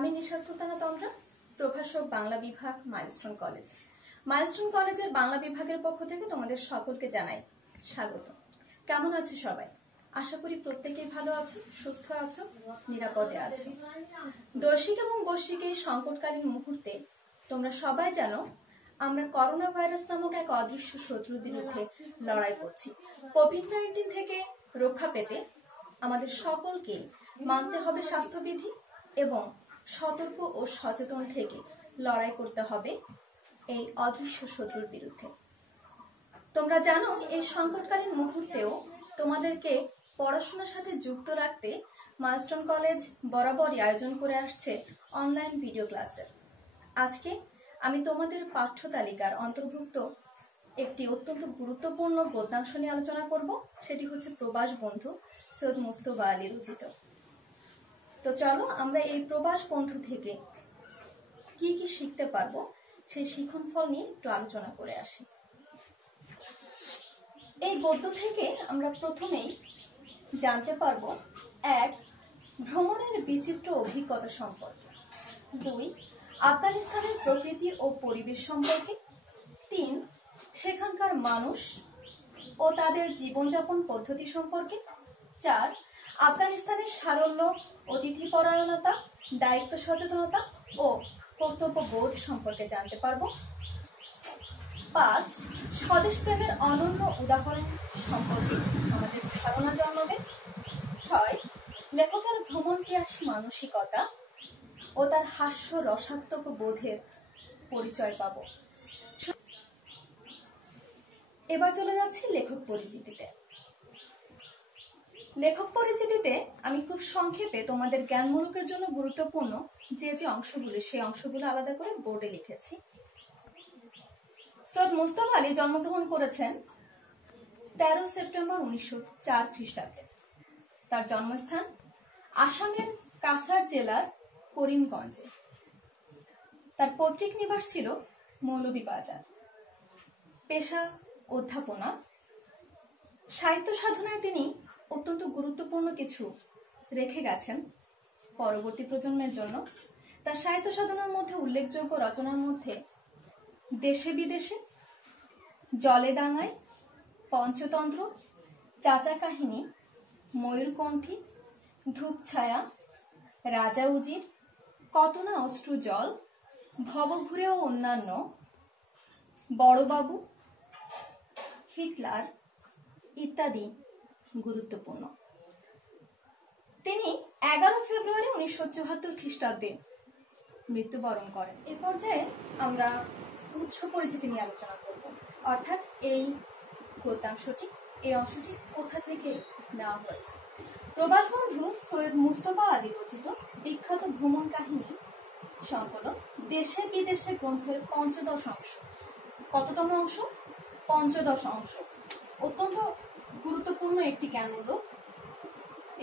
আমি নিশা সুলতানা তন্দ্রা, প্রভাষক বাংলা বিভাগ, মাইলস্টোন কলেজ। মাইলস্টোন কলেজের বাংলা বিভাগের পক্ষ থেকে তোমাদের সকলকে জানাই স্বাগত। কেমন আছো সবাই? আশা করি প্রত্যেকেই ভালো আছো, সুস্থ আছো, নিরাপদে আছো। দৈশিক এবং বৈশ্বিক এই সংকটকালীন মুহূর্তে তোমরা সবাই জানো আমরা করোনা ভাইরাস নামক এক অদৃশ্য শত্রুর বিরুদ্ধে লড়াই করছি। কোভিড-19 থেকে রক্ষা পেতে আমাদের সকলকে মানতে হবে স্বাস্থ্যবিধি এবং সতর্ক ও সচেতন থেকে লড়াই করতে হবে এই অদৃশ্য শত্রুর বিরুদ্ধে। তোমরা জানো এই সংকটকালীন মুহূর্তেও তোমাদেরকে পড়াশোনার সাথে যুক্ত রাখতে মাইলস্টোন কলেজ বরাবরই আয়োজন করে আসছে অনলাইন ভিডিও ক্লাসের। আজকে আমি তোমাদের পাঠ্য তালিকার অন্তর্ভুক্ত একটি অত্যন্ত গুরুত্বপূর্ণ গদ্যাংশ নিয়ে আলোচনা করব। সেটি হচ্ছে প্রবাস বন্ধু সৈয়দ মুস্তফা আলী রচিত। তো চলো আমরা এই প্রবাস বন্ধু থেকে কি কি শিখতে পারবো সেই শিখন ফল নিয়ে একটু আলোচনা করে আসি। এই গদ্য থেকে আমরা প্রথমেই জানতে পারবো 1. ভ্রমণের বিচিত্র অভিজ্ঞতা সম্পর্কে, 2. আফগানিস্তানের প্রকৃতি ও পরিবেশ সম্পর্কে, 3. সেখানকার মানুষ ও তাদের জীবনযাপন পদ্ধতি সম্পর্কে, 4. আফগানিস্তানের সারল্য, অতিথিপরায়ণতা, দায়িত্ব সচেতনতা ও কর্তব্যবোধ সম্পর্কে জানতে পারবো, 5. স্বদেশ প্রেমের অনন্য উদাহরণ সম্পর্কে আমাদের ধারণা জন্মাবে, 6. লেখকের ভ্রমণ পিয়াসী মানসিকতা ও তার হাস্য রসাত্মক বোধের পরিচয় পাব। এবার চলে যাচ্ছি লেখক পরিচিতিতে। লেখক পরিচিতিতে আমি খুব সংক্ষেপে তোমাদের জ্ঞানমূলকের জন্য গুরুত্বপূর্ণ যে অংশগুলো সেই অংশগুলো আলাদা করে বোর্ডে লিখেছি। সৈয়দ মুস্তফা আলী জন্মগ্রহণ করেছেন 13 সেপ্টেম্বর 1904 খ্রিস্টাব্দে। তার জন্মস্থান আসামের কাছাড় জেলার করিমগঞ্জে। তার পৈতৃক নিবাস ছিল মৌলভীবাজার। পেশা অধ্যাপনা। সাহিত্য সাধনায় তিনি অত্যন্ত গুরুত্বপূর্ণ কিছু রেখে গেছেন পরবর্তী প্রজন্মের জন্য। তার সাহিত্য সাধনার মধ্যে উল্লেখযোগ্য রচনার মধ্যে দেশে বিদেশে, জলে ডাঙায়, পঞ্চতন্ত্র, চাচা কাহিনী, ময়ূরকণ্ঠী, ধূপছায়া, রাজা উজির, কটনা অশ্রু জল, ভবঘুরে ও অন্যান্য, বড়বাবু, হিটলার ইত্যাদি গুরুত্বপূর্ণ। তিনি 11 ফেব্রুয়ারি 1974 খ্রিস্টাব্দে মৃত্যুবরণ করেন। এ পর্যায়ে আমরা উৎস পরিচিতি নিয়ে আলোচনা করব, অর্থাৎ এই গদ্যাংশটি, এই অংশটি কোথা থেকে নেওয়া হয়েছে। প্রবাস বন্ধু সৈয়দ মুস্তফা আলী রচিত বিখ্যাত ভ্রমণ কাহিনী সংকলন দেশে বিদেশে গ্রন্থের 15 অংশ। কততম অংশ? 15 অংশ। অত্যন্ত গুরুত্বপূর্ণ একটি জ্ঞানমূলক।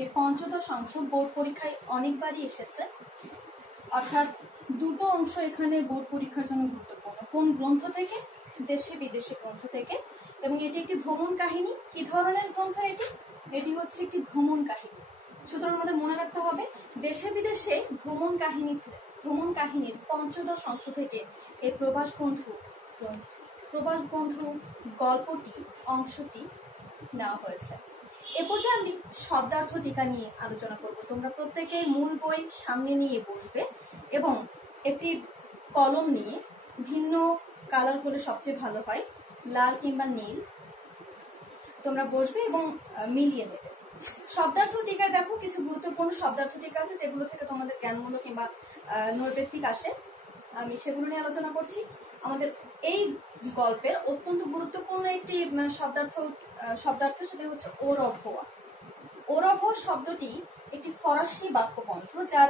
এই 15 অংশ বোর্ড পরীক্ষায় অনেকবারই এসেছে, অর্থাৎ দুটো অংশ এখানে বোর্ড পরীক্ষার জন্য গুরুত্বপূর্ণ। কোন গ্রন্থ থেকে? দেশে বিদেশে গ্রন্থ থেকে। এবং এটি একটি ভ্রমণ কাহিনী। কি ধরনের গ্রন্থ এটি? এটি হচ্ছে একটি ভ্রমণ কাহিনী। সুতরাং আমাদের মনে রাখতে হবে দেশে বিদেশে ভ্রমণ কাহিনীর 15 অংশ থেকে এই প্রবাস বন্ধু গল্পটি, অংশটি নেওয়া হয়েছে। এ পর্যায়ে আমি শব্দার্থ টিকা নিয়ে আলোচনা করব। তোমরা প্রত্যেকেই মূল বই সামনে নিয়ে বসবে এবং একটি কলম নিয়ে, ভিন্ন কালার হলে সবচেয়ে ভালো হয়, লাল কিংবা নীল, তোমরা বসবে এবং মিলিয়ে নেবে। শব্দার্থ টিকায় দেখো কিছু গুরুত্বপূর্ণ শব্দার্থ টিকা আছে যেগুলো থেকে তোমাদের জ্ঞানমূলক কিংবা নৈর্ব্যক্তিক আসে। আমি সেগুলো নিয়ে আলোচনা করছি। আমাদের এই গল্পের অত্যন্ত গুরুত্বপূর্ণ একটি শব্দার্থ সেটা হচ্ছে ওরভোয়া। ওরভোয়া শব্দটি একটি ফরাসি বাক্যবন্ধ যার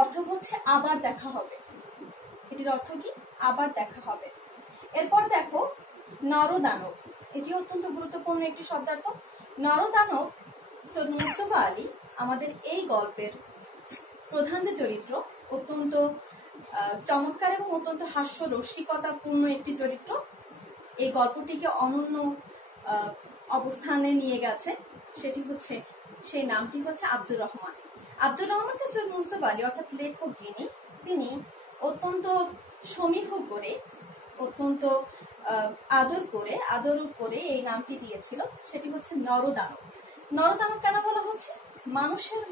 অর্থ হচ্ছে আবার দেখা হবে। এটির অর্থ কি? আবার দেখা হবে। এরপর দেখো নরদানব। এটি অত্যন্ত গুরুত্বপূর্ণ একটি শব্দার্থ। নরদানব সৈয়দ মুস্তফা আলী আমাদের এই গল্পের প্রধান যে চরিত্র, অত্যন্ত চমৎকার এবং অত্যন্ত হাস্য রসিকতাপূর্ণ একটি চরিত্র। এই গল্পটিকে অনন্য অবস্থানে নিয়ে গেছে। সেই নামটি হচ্ছে আব্দুর রহমান। আব্দুর রহমানকে সৈয়দ মুজতবা আলী অর্থাৎ লেখক যিনি, তিনি অত্যন্ত সমীহ করে, অত্যন্ত আদর করে এই নামটি দিয়েছিল, সেটি হচ্ছে নরদানব। নরদানব কেন বলা হচ্ছে? মানুষের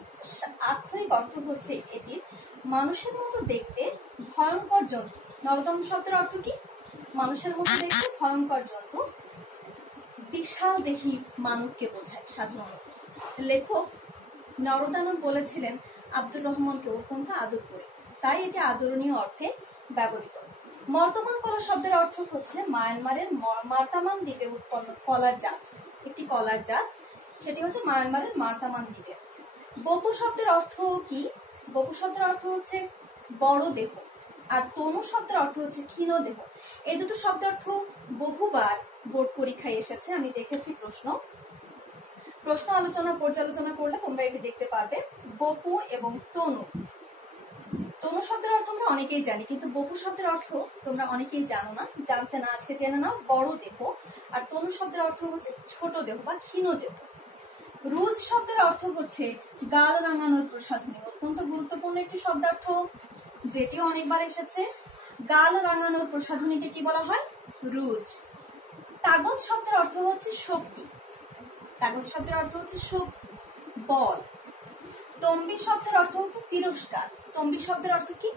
আক্ষরিক অর্থ হচ্ছে এটি মানুষের মতো দেখতে ভয়ঙ্কর জন্তু। নরদানব শব্দের অর্থ কি? মানুষের মতো দেখতে ভয়ঙ্কর জন্তু, বিশাল দেহি মানবকে বোঝায় সাধারণত। লেখক নরদানব বলেছিলেন আব্দুর রহমানকে অত্যন্ত আদর করে, তাই এটি আদরণীয় অর্থে ব্যবহৃত। মর্তমান কলা শব্দের অর্থ হচ্ছে মায়ানমারের মার্তামান দ্বীপে উৎপন্ন কলার জাত, একটি কলার জাত, সেটি হচ্ছে মায়ানমারের মার্তামান দ্বীপে। বপু শব্দের অর্থ কি? বপু শব্দের অর্থ হচ্ছে বড় দেহ, আর তনু শব্দের অর্থ হচ্ছে ক্ষীণ দেহ। এই দুটো শব্দের অর্থ বহুবার বোর্ড পরীক্ষায় এসেছে, আমি দেখেছি প্রশ্ন পর্যালোচনা করলে তোমরা এটি দেখতে পারবে। বপু এবং তনু, তনু শব্দের অর্থ আমরা অনেকেই জানি, কিন্তু বপু শব্দের অর্থ তোমরা অনেকেই জানো না, জানতে না আজকে জেনে নাও। বড় দেহ, আর তনু শব্দের অর্থ হচ্ছে ছোট দেহ বা ক্ষীণ দেহ। রুজ শব্দের অর্থ হচ্ছে গাল রাঙানোর প্রসাধনী, অত্যন্ত গুরুত্বপূর্ণ একটি শব্দার্থ, যেটিও অনেকবার এসেছে। গাল রাঙানোর প্রসাধনীকে কি বলা হয়? রুজ। কাগজ শব্দের অর্থ হচ্ছে শক্তি, কাগজ শব্দের অর্থ হচ্ছে শক্তি, বল। তম্বি শব্দের অর্থ হচ্ছে তিরস্কার, তম্বি শব্দের অর্থ কি?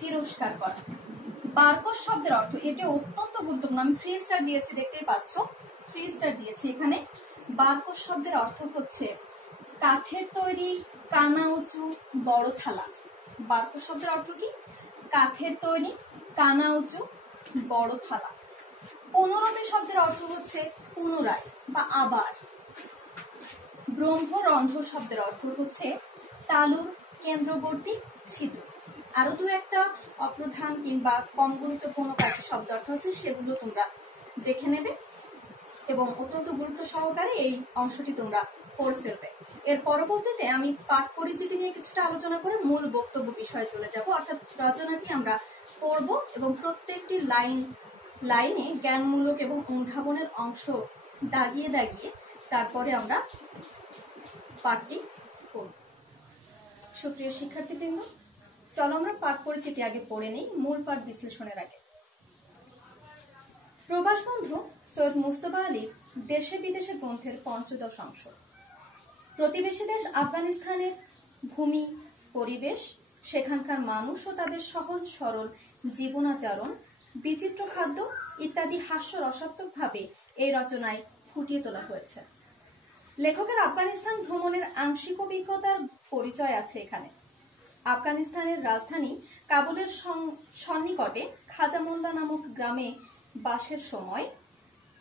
তিরস্কার করা। বারকস শব্দের অর্থ, এটা অত্যন্ত গুরুত্বপূর্ণ, আমি 3 স্টার দিয়েছি, দেখতেই পাচ্ছ 3 স্টার দিয়েছি এখানে। বারকস শব্দের অর্থ হচ্ছে কাঠের তৈরি, কানা উঁচু, বড় থালা। বারকস শব্দের অর্থ কি? কাঠের তৈরি, কানা উঁচু, বড় থালা। পুনরপি শব্দের অর্থ হচ্ছে পুনরায় বা আবার। ব্রহ্মরন্ধ্র শব্দের অর্থ হচ্ছে তালুর কেন্দ্রবর্তী ছিদ্র। আরো দু একটা অপ্রধান কিংবা কম গুরুত্বপূর্ণ কয়েকটি শব্দ অর্থ হচ্ছে, সেগুলো তোমরা দেখে নেবে এবং অত্যন্ত গুরুত্ব সহকারে এই অংশটি তোমরা পড়ে ফেলবে। এর পরবর্তীতে আমি পাঠ পরিচিতি নিয়ে কিছুটা আলোচনা করে মূল বক্তব্য বিষয়ে চলে যাব, অর্থাৎ রচনাটি আমরা পড়ব এবং প্রত্যেকটি লাইনে জ্ঞানমূলক এবং অনুধাবনের অংশ দাগিয়ে দাগিয়ে তারপরে আমরা পাঠটি পড়ব। সুপ্রিয় শিক্ষার্থীবৃন্দ, চলো আমরা পাঠ পরিচিতি আগে পড়ে নেই মূল পাঠ বিশ্লেষণের আগে। প্রবাস বন্ধু সৈয়দ মুজতবা আলীর দেশে বিদেশে গ্রন্থের ৫ম অংশ। প্রতিবেশী দেশ আফগানিস্তানের ভূমি, পরিবেশ, সেখানকার মানুষ ও তাদের সহজ সরল জীবনাচরণ, বিচিত্র খাদ্য ইত্যাদি হাস্য রসাত্মকভাবে এই রচনায় ফুটিয়ে তোলা হয়েছে। লেখকের আফগানিস্তান ভ্রমণের আংশিক অভিজ্ঞতার পরিচয় আছে এখানে। আফগানিস্তানের রাজধানী কাবুলের সন্নিকটে খাজা মোল্লা নামক গ্রামে বাসের সময়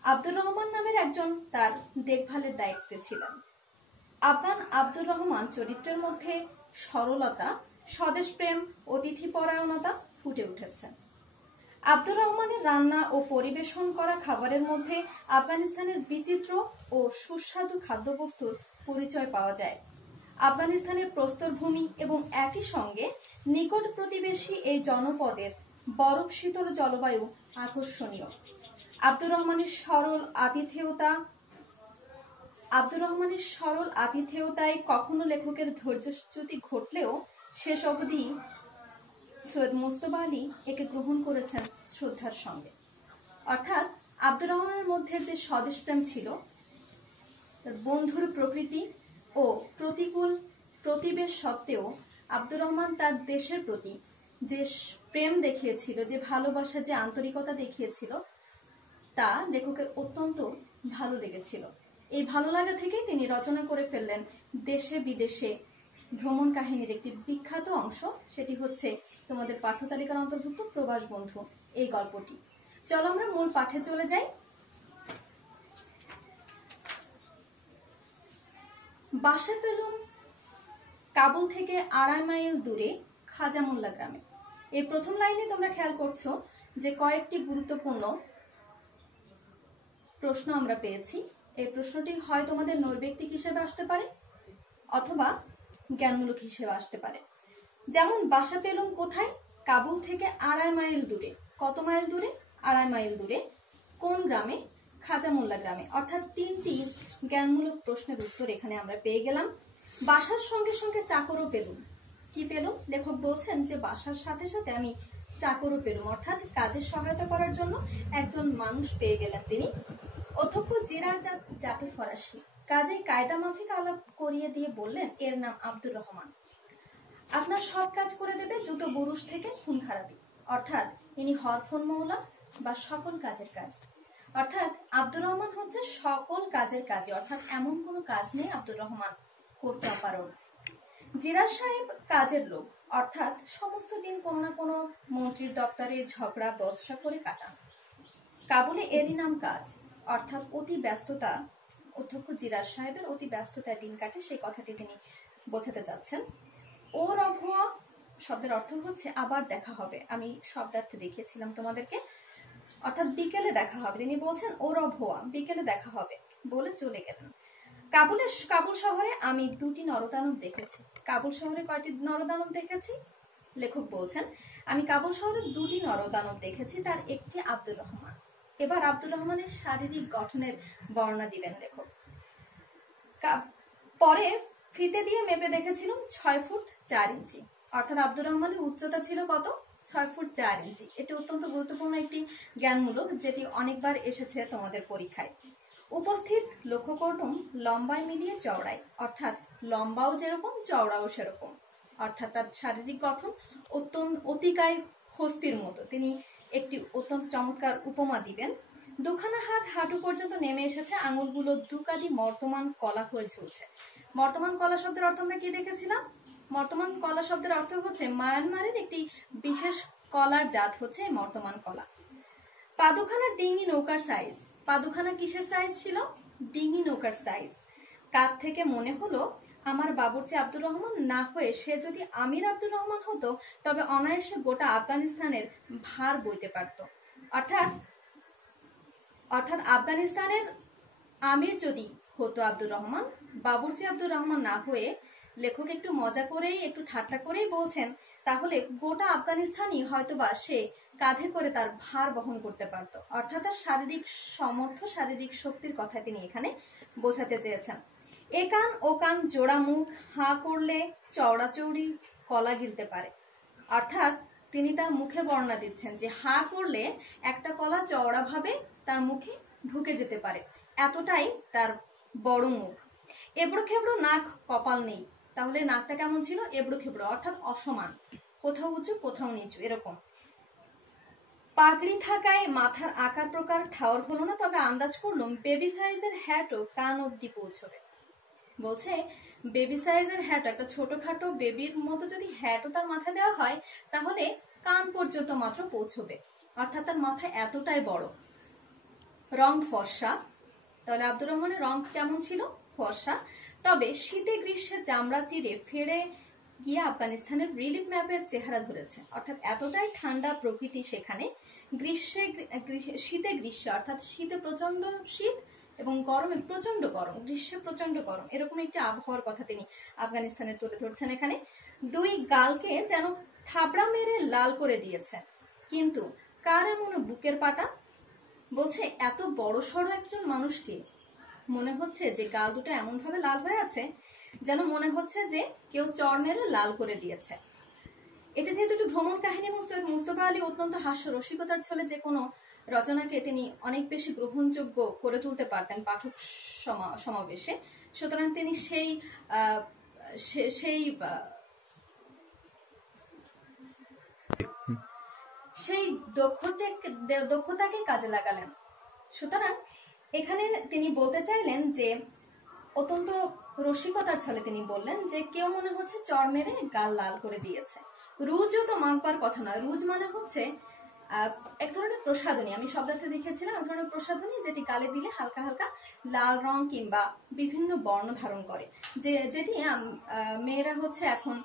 আব্দুর রহমান নামের একজন তার দেখভালের দায়িত্বে ছিলেন। আফগান আব্দুর রহমান চরিত্রের মধ্যে সরলতা, স্বদেশপ্রেম, অতিথিপরায়ণতা ফুটে উঠেছে। আব্দুর রহমানের রান্না ও পরিবেশন করা খাবারের মধ্যে আফগানিস্তানের বিচিত্র ও সুস্বাদু খাদ্যবস্তুর পরিচয় পাওয়া যায়। আফগানিস্তানের প্রস্তরভূমি এবং একই সঙ্গে নিকট প্রতিবেশী এই জনপদের বরফ শীতল জলবায়ু আকর্ষণীয়। আব্দুর রহমানের সরল আতিথেয়তায় কখনো লেখকের ধৈর্যচ্যুতি ঘটলেও শেষ অবধি সৈয়দ মুজতবা আলী একে গ্রহণ করেছেন শ্রদ্ধার সঙ্গে। অর্থাৎ আব্দুর রহমানের মধ্যে যে স্বদেশপ্রেম ছিল, বন্ধুর প্রকৃতি ও প্রতিকূল প্রতিবেশ সত্ত্বেও আব্দুর রহমান তার দেশের প্রতি যে প্রেম দেখিয়েছিল, যে ভালোবাসা, যে আন্তরিকতা দেখিয়েছিল, তা লেখকের অত্যন্ত ভালো লেগেছিল। এই ভালো লাগা থেকেই তিনি রচনা করে ফেললেন দেশে বিদেশে ভ্রমণ কাহিনীর একটি বিখ্যাত অংশ, সেটি হচ্ছে তোমাদের পাঠ্যতালিকার অন্তর্ভুক্ত প্রবাস বন্ধু এই গল্পটি। চলো আমরা মূল পাঠে চলে যাই। বাসা পেলুম কাবুল থেকে 2.5 মাইল দূরে খাজা মোল্লা গ্রামে। এই প্রথম লাইনে তোমরা খেয়াল করছো যে কয়েকটি গুরুত্বপূর্ণ প্রশ্ন আমরা পেয়েছি। এই প্রশ্নটি হয় তোমাদের নৈর্ব্যক্তিক হিসেবে আসতে পারে অথবা জ্ঞানমূলক হিসেবে আসতে পারে। যেমন বাসা পেলুম কোথায়? কাবুল থেকে 2.5 মাইল দূরে। কত মাইল দূরে? 2.5 মাইল দূরে। কোন গ্রামে? খাজা মোল্লা গ্রামে। অর্থাৎ 3টি জ্ঞানমূলক প্রশ্নের উত্তর এখানে আমরা পেয়ে গেলাম। বাসার সঙ্গে সঙ্গে চাকরও পেলুম। কি পেলুম? লেখক বলছেন যে বাসার সাথে সাথে আমি চাকরও পেলুম, অর্থাৎ কাজের সহায়তা করার জন্য একজন মানুষ পেয়ে গেলেন তিনি। অধ্যক্ষ জিরার জাতি ফরাসি, কাজেই কায়দা মাফিক আলাপ করিয়ে দিয়ে বললেন এর নাম আব্দুর রহমান। আপনার সব কাজ করে দেবে, জুতো বুরুষ থেকে খুন খারাপি। অর্থাৎ ইনি হরফন মৌলা বা সকল কাজের কাজ। অর্থাৎ আব্দুর রহমান হচ্ছে সকল কাজের কাজে, অর্থাৎ এমন কোনো কাজ নেই আব্দুর রহমান করতে পারো। জিরাজ সাহেব কাজের লোক, অর্থাৎ সমস্ত দিন কোনো না কোনো মন্ত্রীর দপ্তরে ঝগড়া বচসা করে কাটান। কাবুলে এরই নাম কাজ, অর্থাৎ অতি ব্যস্ততা। অধ্যক্ষ জিরাজ সাহেবের অতি ব্যস্ততায় দিন কাটে, সেই কথাটি তিনি বোঝাতে চাচ্ছেন। ও রভোয়া শব্দের অর্থ হচ্ছে আবার দেখা হবে, আমি শব্দার্থে দেখিয়েছিলাম তোমাদেরকে, অর্থাৎ বিকেলে দেখা হবে। তিনি বলছেন ও রভোয়া, বিকেলে দেখা হবে বলে চলে গেলেন। কাবুল শহরে আমি 2টি নরদানব দেখেছি। কাবুল শহরে কয়টি নরদানব দেখেছি? লেখক বলছেন আমি কাবুল শহরে 2টি নরদানব দেখেছি, তার একটি আব্দুর রহমান। এবার আব্দুর রহমানের শারীরিক গঠনের বর্ণনা দিবেন লেখক। পরে ফিতে দিয়ে মেপে দেখেছিলাম 6 ফুট 4 ইঞ্চি, অর্থাৎ আব্দুর রহমানের উচ্চতা ছিল কত? 6 ফুট 4 ইঞ্চি। এটি অত্যন্ত গুরুত্বপূর্ণ একটি জ্ঞানমূলক, যেটি অনেকবার এসেছে তোমাদের পরীক্ষায়। উপস্থিত লক্ষ্য করলাম লম্বায় মিলিয়ে চওড়ায়, অর্থাৎ লম্বাও যেরকম চওড়াও সেরকম, অর্থাৎ তার শারীরিক গঠন অতিকায় হস্তির মতো। তিনি একটি অত্যন্ত চমৎকার উপমা দিবেন। 2খানা হাত হাঁটু পর্যন্ত নেমে এসেছে, আঙুলগুলো দুকাদি মর্তমান কলা হয়ে ঝুলছে। মর্তমান কলা শব্দের অর্থ আমরা কি দেখেছিলাম? মর্তমান কলা শব্দের অর্থ হচ্ছে মায়ানমারের একটি বিশেষ কলার জাত হচ্ছে মর্তমান কলা। পাদুখানা ডিঙি নৌকার সাইজ। পাদুখানা কিসের সাইজ ছিল? ডিঙি নৌকার সাইজ। কাছ থেকে মনে হলো আমার বাবুর্চি আব্দুর রহমান না হয়ে সে যদি আমির আব্দুর রহমান হতো তবে অনায়াসে গোটা আফগানিস্তানের ভার বইতে পারত। অর্থাৎ আফগানিস্তানের আমির যদি হতো আব্দুর রহমান, বাবুর্চি আব্দুর রহমান না হয়ে, লেখক একটু মজা করেই একটু ঠাট্টা করেই বলছেন, তাহলে গোটা আফগানিস্তানই হয়তোবা সে কাঁধে করে তার ভার বহন করতে পারত। অর্থাৎ তার শারীরিক সামর্থ্য, শারীরিক শক্তির কথা তিনি এখানে বোঝাতে চেয়েছেন। এ কান ও কান জোড়া মুখ, হাঁ করলে চওড়াচৌড়ি কলা গিলতে পারে। অর্থাৎ তিনি তার মুখে বর্ণনা দিচ্ছেন যে হাঁ করলে একটা কলা চওড়াভাবে তার মুখে ঢুকে যেতে পারে, এতটাই তার বড় মুখ। এবড়ো খেবড়ো নাক, কপাল নেই। তাহলে নাকটা কেমন ছিল? এবড়ো খেবড়ো, অর্থাৎ অসমান, কোথাও উঁচু কোথাও নিচু এরকম। পাগড়ি থাকায় মাথার আকার প্রকার ঠাওর হলো না, তবে আন্দাজ করলাম বেবি সাইজের হ্যাটও কান অব্দি পৌঁছবে। বলছে বেবি সাইজের হ্যাট, একটা ছোটখাটো বেবির মতো যদি হ্যাটও তার মাথায় দেওয়া হয় তাহলে কান পর্যন্ত মাত্র পৌঁছবে, অর্থাৎ তার মাথা এতটাই বড়। রং ফর্সা। তাহলে আব্দুর রহমানের রং কেমন ছিল? ফর্সা। তবে শীতে গ্রীষ্মে চামড়া চিরে ফেরে গিয়ে আফগানিস্তানের রিলিফ ম্যাপের চেহারা ধরেছে, অর্থাৎ এতটাই ঠান্ডা প্রকৃতি সেখানে। শীতে গ্রীষ্মে, অর্থাৎ শীতে প্রচন্ড শীত এবং গরমে প্রচন্ড গরম, গ্রীষ্মে প্রচন্ড গরম, এরকম একটি আবহাওয়ার কথা তিনি আফগানিস্তানে তুলে ধরছেন এখানে। 2 গালকে যেন থাবড়া মেরে লাল করে দিয়েছে, কিন্তু কার এমন বুকের পাটা? বলছে এত বড় সড়ো একজন মানুষকে মনে হচ্ছে যে গাল দুটো এমন ভাবে লাল হয়ে আছে যেন মনে হচ্ছে যে কেউ চড় মেরে লাল করে দিয়েছে। এটা যেহেতু একটু ভ্রমণ কাহিনী এবং সৈয়দ মুস্তফা আলী অত্যন্ত হাস্য রসিকতার ছলে যে কোনো রচনাকে তিনি অনেক বেশি গ্রহণযোগ্য করে তুলতে পারতেন পাঠক সমাবেশে, সুতরাং তিনি সেই দক্ষতাকে কাজে লাগালেন। সুতরাং এখানে তিনি বলতে চাইলেন যে অত্যন্ত রসিকতার ছলে তিনি বললেন যে কেউ মনে হচ্ছে চড় মেরে গাল লাল করে দিয়েছে। রুজও তো মাপবার কথা নয়। রুজ মানে হচ্ছে এক ধরনের প্রসাধনী, আমি শব্দার্থে দেখেছিলাম, এক ধরনের প্রসাধনী যেটি গালে দিলে হালকা হালকা লাল রং কিংবা বিভিন্ন বর্ণ ধারণ করে, যেটি মেয়েরা হচ্ছে এখন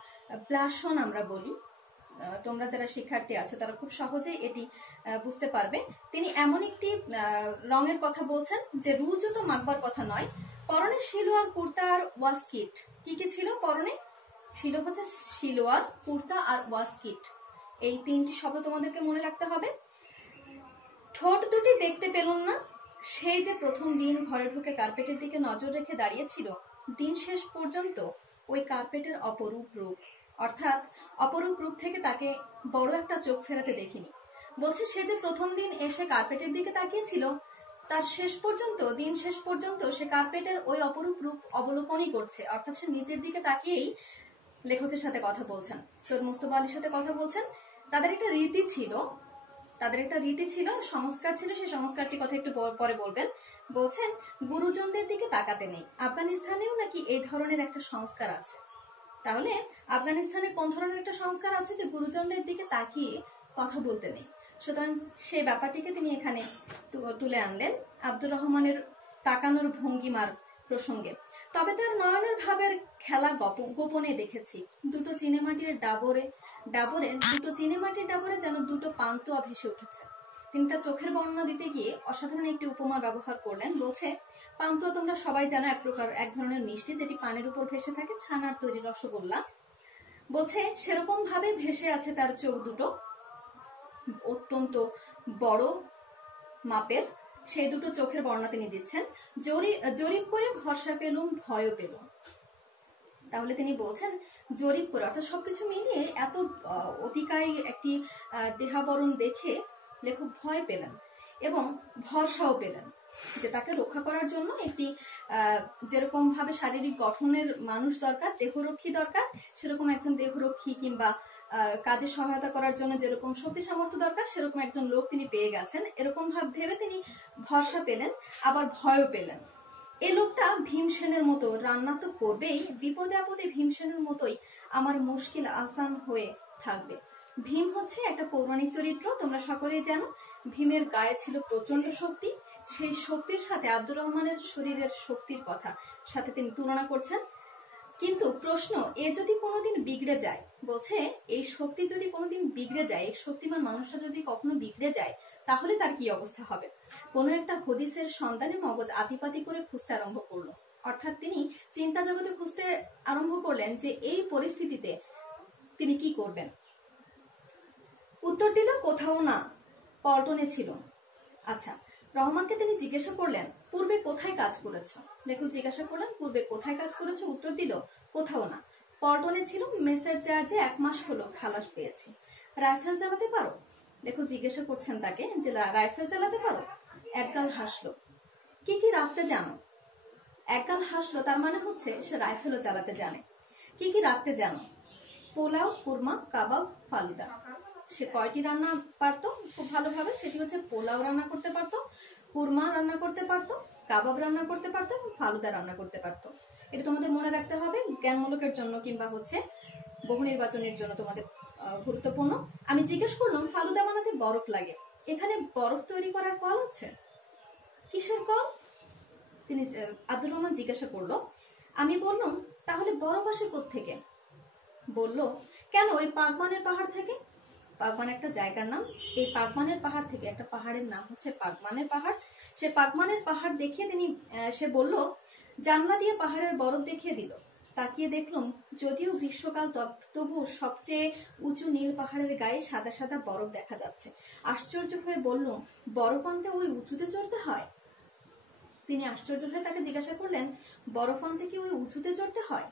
ব্লাশন আমরা বলি। তোমরা যারা শিক্ষার্থী আছো তারা খুব সহজেই এটি বুঝতে পারবে। তিনি এমন একটি রঙের কথা বলছেন যে রুজও তো মাখবার কথা নয়। পরনে শিলোয়ার, কুর্তা আর ওয়াস্কিট। কি কি ছিল পরনে? ছিল হচ্ছে শিলোয়ার, কুর্তা আর ওয়াস্কিট। এই 3টি শব্দ তোমাদেরকে মনে রাখতে হবে। ঠোঁট দুটি দেখতে পেলুম না। সেই যে প্রথম দিন ঘরে ঢুকে কার্পেটের দিকে নজর রেখে দাঁড়িয়েছিল, দিন শেষ পর্যন্ত ওই কার্পেটের অপরূপ রূপ, অর্থাৎ অপরূপ রূপ থেকে তাকে বড় একটা চোখ ফেরাতে দেখিনি। বলছে সে যে প্রথম দিন এসে কার্পেটের দিকে তাকিয়েছিল, তার দিন শেষ পর্যন্ত সে কার্পেটের ওই অপরূপ রূপ অবলোকনই করছে, অর্থাৎ সে নিজের দিকে তাকিয়েই লেখকের সাথে কথা বলছেন, সৈয়দ মুস্তফা আলীর সাথে কথা বলছেন। তাদের একটা রীতি ছিল, সংস্কার ছিল, সেই সংস্কারটির কথা একটু পরে বলবেন। বলছেন গুরুজনদের দিকে তাকাতে নেই। আফগানিস্তানেও নাকি এই ধরনের একটা সংস্কার আছে। তাহলে আফগানিস্তানে কোন ধরনের একটা সংস্কার আছে যে গুরুজনদের দিকে তাকিয়ে কথা বলতে নেই? সুতরাং সেই ব্যাপারটিকে তিনি এখানে তুলে আনলেন আব্দুর রহমানের তাকানোর ভঙ্গিমার প্রসঙ্গে। তবে তার নয়নের ভাবের খেলা গোপনে দেখেছি। দুটো চিনেমাটির ডাবরে যেন দুটো পান্তুয়া ভেসে উঠেছে। তিনি তার চোখের বর্ণনা দিতে গিয়ে অসাধারণ একটি উপমা ব্যবহার করলেন। বলছে পান্তুয়া তোমরা সবাই জানো এক ধরনের মিষ্টি, যেটি পানের উপর ভেসে থাকে, ছানার তৈরি রসগোল্লা। বলছে সেরকম ভাবে ভেসে আছে তার চোখ দুটো, অত্যন্ত বড় মাপের। সেই দুটো চোখের বর্ণনা তিনি দিচ্ছেন। জরিপ করে ভরসা পেলুম, ভয়ও পেলুম। তাহলে তিনি বলছেন জরিপ করে, অর্থাৎ সবকিছু মিলিয়ে এত অতিকায় একটি দেহাবরণ দেখে লেখক ভয় পেলেন এবং ভরসাও পেলেন যে তাকে রক্ষা করার জন্য একটি যেরকম ভাবে শারীরিক গঠনের মানুষ দরকার, দেহরক্ষী দরকার, সেরকম একজন দেহরক্ষী কিংবা কাজে সহায়তা করার জন্য যেরকম শক্তি সামর্থ্য দরকার, সেরকম একজন লোক তিনি পেয়ে গেছেন। এরকম ভাবে ভেবে তিনি ভরসা পেলেন, আবার ভয়ও পেলেন। এই লোকটা ভীমসেনের মতো রান্না তো করবেই, বিপদে আপদে ভীমসেনের মতোই আমার মুশকিল আসান হয়ে থাকবে। ভীম হচ্ছে একটা পৌরাণিক চরিত্র, তোমরা সকলেই জানো। ভীমের গায়ে ছিল প্রচন্ড শক্তি, সেই শক্তির সাথে আব্দুর রহমানের শরীরের শক্তির কথা সাথে তিনি তুলনা করছেন। কিন্তু প্রশ্ন, এ যদি কোনোদিন বিগড়ে যায়, বলছে এই শক্তি যদি কোনোদিন বিগড়ে যায়, এই শক্তিমান মানুষটা যদি কখনো বিগড়ে যায়, তাহলে তার কি অবস্থা হবে? কোনো একটা হদিসের সন্ধানে মগজ আতিপাতি করে খুঁজতে আরম্ভ করলো। অর্থাৎ তিনি চিন্তা জগতে খুঁজতে আরম্ভ করলেন যে এই পরিস্থিতিতে তিনি কি করবেন। উত্তর দিল কোথাও না, পল্টনে ছিল। আচ্ছা, রহমানকে তিনি জিজ্ঞাসা করলেন পূর্বে কোথায় কাজ করেছো? লেখক জিজ্ঞাসা করলেন পূর্বে কোথায় কাজ করেছো? উত্তর দিল কোথাও না, পল্টনে ছিল, মেসের চার্জে 1 মাস হলো খালাস পেয়েছি। রাইফেল চালাতে পারো? লেখক জিজ্ঞাসা করছেন তাকে যে রাইফেল চালাতে পারো? একগাল হাসলো। কি কি রাখতে জানো? একগাল হাসলো, তার মানে হচ্ছে সে রাইফেলও চালাতে জানে। কি কি রাখতে জানো? পোলাও, কুরমা, কাবাব, ফালুদা। সে কয়টি রান্না পারতো খুব ভালোভাবে? সেটি হচ্ছে পোলাও রান্না করতে পারতো, কুরমা রান্না করতে পারতো, কাবাব রান্না করতে পারতো এবং ফালুদা রান্না করতে পারতো। এটা তোমাদের মনে রাখতে হবে, জ্ঞানমূলকের জন্য কিংবা হচ্ছে বহু নির্বাচনের জন্য তোমাদের গুরুত্বপূর্ণ। আমি জিজ্ঞেস করলাম ফালুদা বানাতে বরফ লাগে, এখানে বরফ তৈরি করার কল আছে? কিসের কল? তিনি আব্দুর রহমান জিজ্ঞাসা করলো। আমি বললাম তাহলে বরফ আসে কোত্থেকে? বলল কেন, ওই পাগমানের পাহাড় থেকে। পাগমান একটা জায়গার নাম। এই পাগমানের পাহাড় থেকে, একটা পাহাড়ের নাম হচ্ছে পাগমানের পাহাড়। সে পাগমানের পাহাড় দেখিয়ে সে বলল জানলা দিয়ে পাহাড়ের বরফ দেখিয়ে দিল। তাকিয়ে দেখলাম যদিও গ্রীষ্মকাল, তবু সবচেয়ে উঁচু নীল পাহাড়ের গায়ে সাদা সাদা বরফ দেখা যাচ্ছে। আশ্চর্য হয়ে বলল বরফ আনতে ওই উঁচুতে চড়তে হয়? তিনি আশ্চর্য হয়ে তাকে জিজ্ঞাসা করলেন বরফ আনতে কি ওই উঁচুতে চড়তে হয়?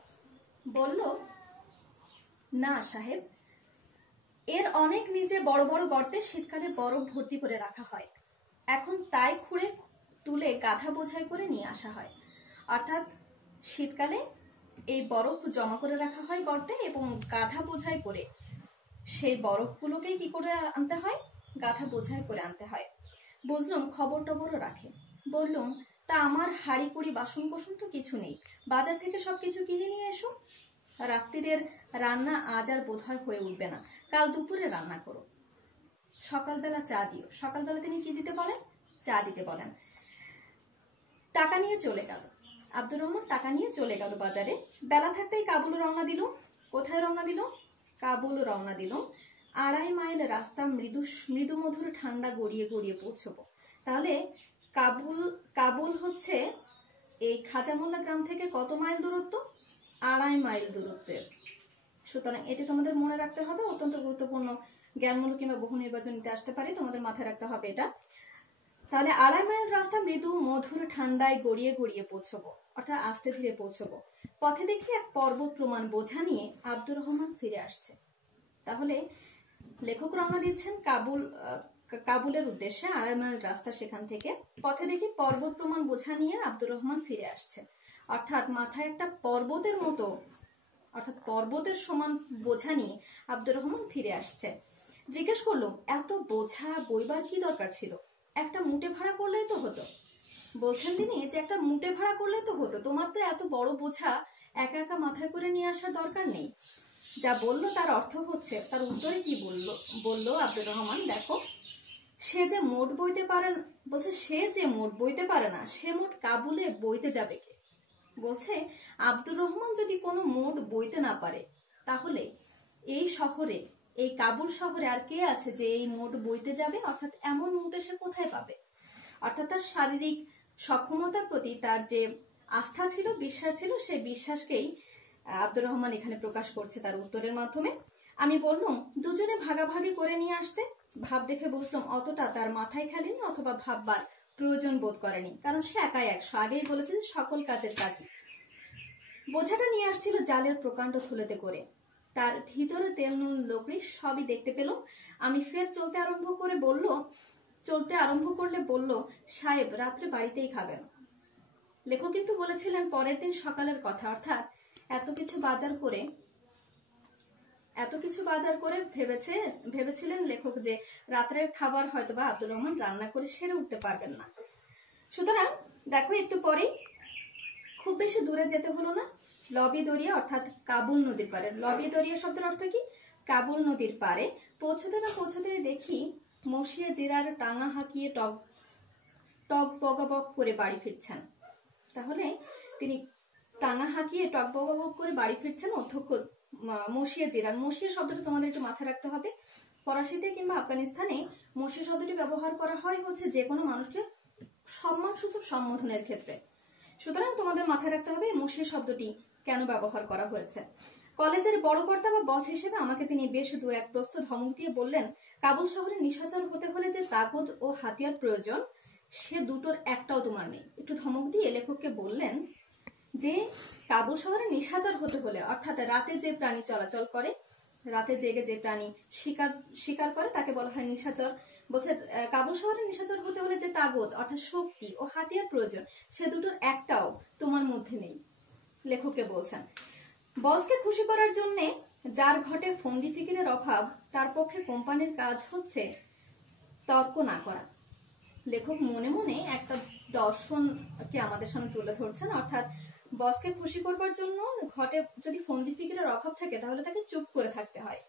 বলল না সাহেব, এর অনেক নিচে বড় বড় গর্তে শীতকালে বরফ ভর্তি করে রাখা হয়। এখন তাই খুঁড়ে তুলে গাধা বোঝাই করে নিয়ে আসা হয়। অর্থাৎ শীতকালে এই বরফ জমা করে রাখা হয় গর্তে এবং গাধা বোঝাই করে সেই বরফগুলোকেই কি করে আনতে হয়? গাধা বোঝাই করে আনতে হয়। বুঝলাম খবর টবরও রাখে। বললাম তা আমার হাড়ি কুড়ি বাসন কোসন তো কিছু নেই, বাজার থেকে সবকিছু কিনে নিয়ে এসো। রাত্রিরের রান্না আজ আর বোধহয় হয়ে উঠবে না, কাল দুপুরে রান্না করো। সকালবেলা চা দিও। সকালবেলা তিনি কি দিতে বলেন? চা দিতে বলেন। টাকা নিয়ে চলে গেল আব্দুর রহমান, টাকা নিয়ে চলে গেল বাজারে। বেলা থাকতেই কাবুল রওনা দিল। কোথায় রওনা দিল? কাবুল রওনা দিল। 2.5 মাইল রাস্তা, মৃদু মধুর ঠান্ডা গড়িয়ে গড়িয়ে পৌঁছবো। তাহলে কাবুল হচ্ছে এই খাজামোল্লা গ্রাম থেকে কত মাইল দূরত্ব? 2.5 মাইল দূরত্বের। সুতরাং এটি তোমাদের মনে রাখতে হবে, অত্যন্ত গুরুত্বপূর্ণ জ্ঞানমূলক কিংবা বহু নির্বাচনীতে আসতে পারে, তোমাদের মাথায় রাখতে হবে এটা। তাহলে 2.5 মাইল রাস্তা মৃদু মধুর ঠান্ডায় গড়িয়ে গড়িয়ে পৌঁছবো, অর্থাৎ আস্তে ধীরে পৌঁছবো। পথে দেখি এক পর্বত প্রমাণ বোঝা নিয়ে আব্দুর রহমান ফিরে আসছে। তাহলে লেখক রওনা দিচ্ছেন কাবুলের উদ্দেশ্যে, 2.5 মাইল রাস্তা সেখান থেকে। পথে দেখি পর্বত প্রমাণ বোঝা নিয়ে আব্দুর রহমান ফিরে আসছে, অর্থাৎ মাথায় একটা পর্বতের মতো, অর্থাৎ পর্বতের সমান বোঝা নিয়ে আব্দুর রহমান ফিরে আসছে। জিজ্ঞেস করলো, এত বোঝা বইবার কি দরকার ছিল? একটা মুটে ভাড়া করলেই তো হতো। বলছেন তিনি যে একটা মুটে ভাড়া করলে তো হতো, তোমার তো এত বড় বোঝা একা একা মাথায় করে নিয়ে আসার দরকার নেই। যা বললো তার অর্থ হচ্ছে, তার উত্তরে কি বললো আব্দুর রহমান, দেখো সে যে মোট বইতে পারে, বলছে সে যে মোট বইতে পারে না, সে মোট কাবুলে বইতে যাবে কে? বলছে আব্দুর রহমান যদি কোনো মোট বইতে না পারে, তাহলে এই শহরে, এই কাবুল শহরে আর কে আছে যে এই মোট বইতে যাবে? অর্থাৎ এমন মোট সে কোথায় পাবে? অর্থাৎ তার শারীরিক সক্ষমতার প্রতি তার যে আস্থা ছিল, বিশ্বাস ছিল, সেই বিশ্বাসকেই আব্দুর রহমান এখানে প্রকাশ করছে তার উত্তরের মাধ্যমে। আমি বললাম, দুজনে ভাগাভাগি করে নিয়ে আসতে। ভাব দেখে বুঝলাম অতটা তার মাথায় খেলেনি, অথবা ভাববার প্রয়োজন বোধ করেনি, কারণ সে একাই 100। আগেই বলেছেন সকল কাজের কাজে। বোঝাটা নিয়ে আসছিল জালের প্রকাণ্ড থলেতে করে, তার ভিতরে তেল নুন লকড়ি সবই দেখতে পেল। আমি ফের চলতে আরম্ভ করলে বলল, সাহেব রাত্রে বাড়িতেই খাবেন। লেখক কিন্তু বলেছিলেন পরের দিন সকালের কথা, অর্থাৎ এত কিছু বাজার করে ভেবেছিলেন লেখক যে রাত্রের খাবার হয়তোবা আব্দুর রহমান রান্না করে সেরে উঠতে পারবেন না। সুতরাং দেখো একটু পরেই, খুব বেশি দূরে যেতে হলো না, লবি দরিয়া অর্থাৎ কাবুল নদীর পারে, লবি দরিয়া শব্দের অর্থ কি? কাবুল নদীর পারে পৌঁছতে না পৌঁছতে দেখি মসিয়ে জিরার টাঙা হাঁকিয়ে টক বগাবক করে বাড়ি ফিরছেন। তাহলে তিনি টাঙা হাঁকিয়ে টক বগাবক করে বাড়ি ফিরছেন অধ্যক্ষ মসিয়ে জিরার। মসিয়ে শব্দটা তোমাদের একটু মাথায় রাখতে হবে। ফরাসিতে কিংবা আফগানিস্তানে মসিয়ে শব্দটি ব্যবহার করা হয় হচ্ছে যে কোনো মানুষকে সম্মানসূচক সম্বোধনের ক্ষেত্রে। সুতরাং তোমাদের মাথায় রাখতে হবে মসিয়ে শব্দটি কেন ব্যবহার করা হয়েছে। কলেজের বড় কর্তা বা বস হিসেবে আমাকে তিনি বেশ 2-1 প্রশ্ন ধমক দিয়ে বললেন, কাবুল শহরে নিশাচর হতে হলে যে তাগদ ও হাতিয়ার প্রয়োজন, সে দুটোর একটাও তোমার নেই। একটু ধমক দিয়ে লেখককে বললেন যে কাবুল শহরে নিশাচর হতে হলে, অর্থাৎ রাতে যে প্রাণী চলাচল করে, রাতে জেগে যে প্রাণী শিকার করে তাকে বলা হয় নিশাচর। বলছে কাবুল শহরে নিশাচর হতে হলে যে তাগদ অর্থাৎ শক্তি ও হাতিয়ার প্রয়োজন, সে দুটোর একটাও তোমার মধ্যে নেই, লেখককে বলছেন। বসকে খুশি করার জন্য যার ঘটে ফন্দি ফিকিরের অভাব, তার পক্ষে কোম্পানির কাজ হচ্ছে তর্ক না করা। লেখক মনে মনে একটা দর্শনকে আমাদের সামনে তুলে ধরছেন, অর্থাৎ বসকে খুশি করবার জন্য ঘটে যদি ফন্দি ফিকিরের অভাব থাকে, তাহলে তাকে চুপ করে থাকতে হয়।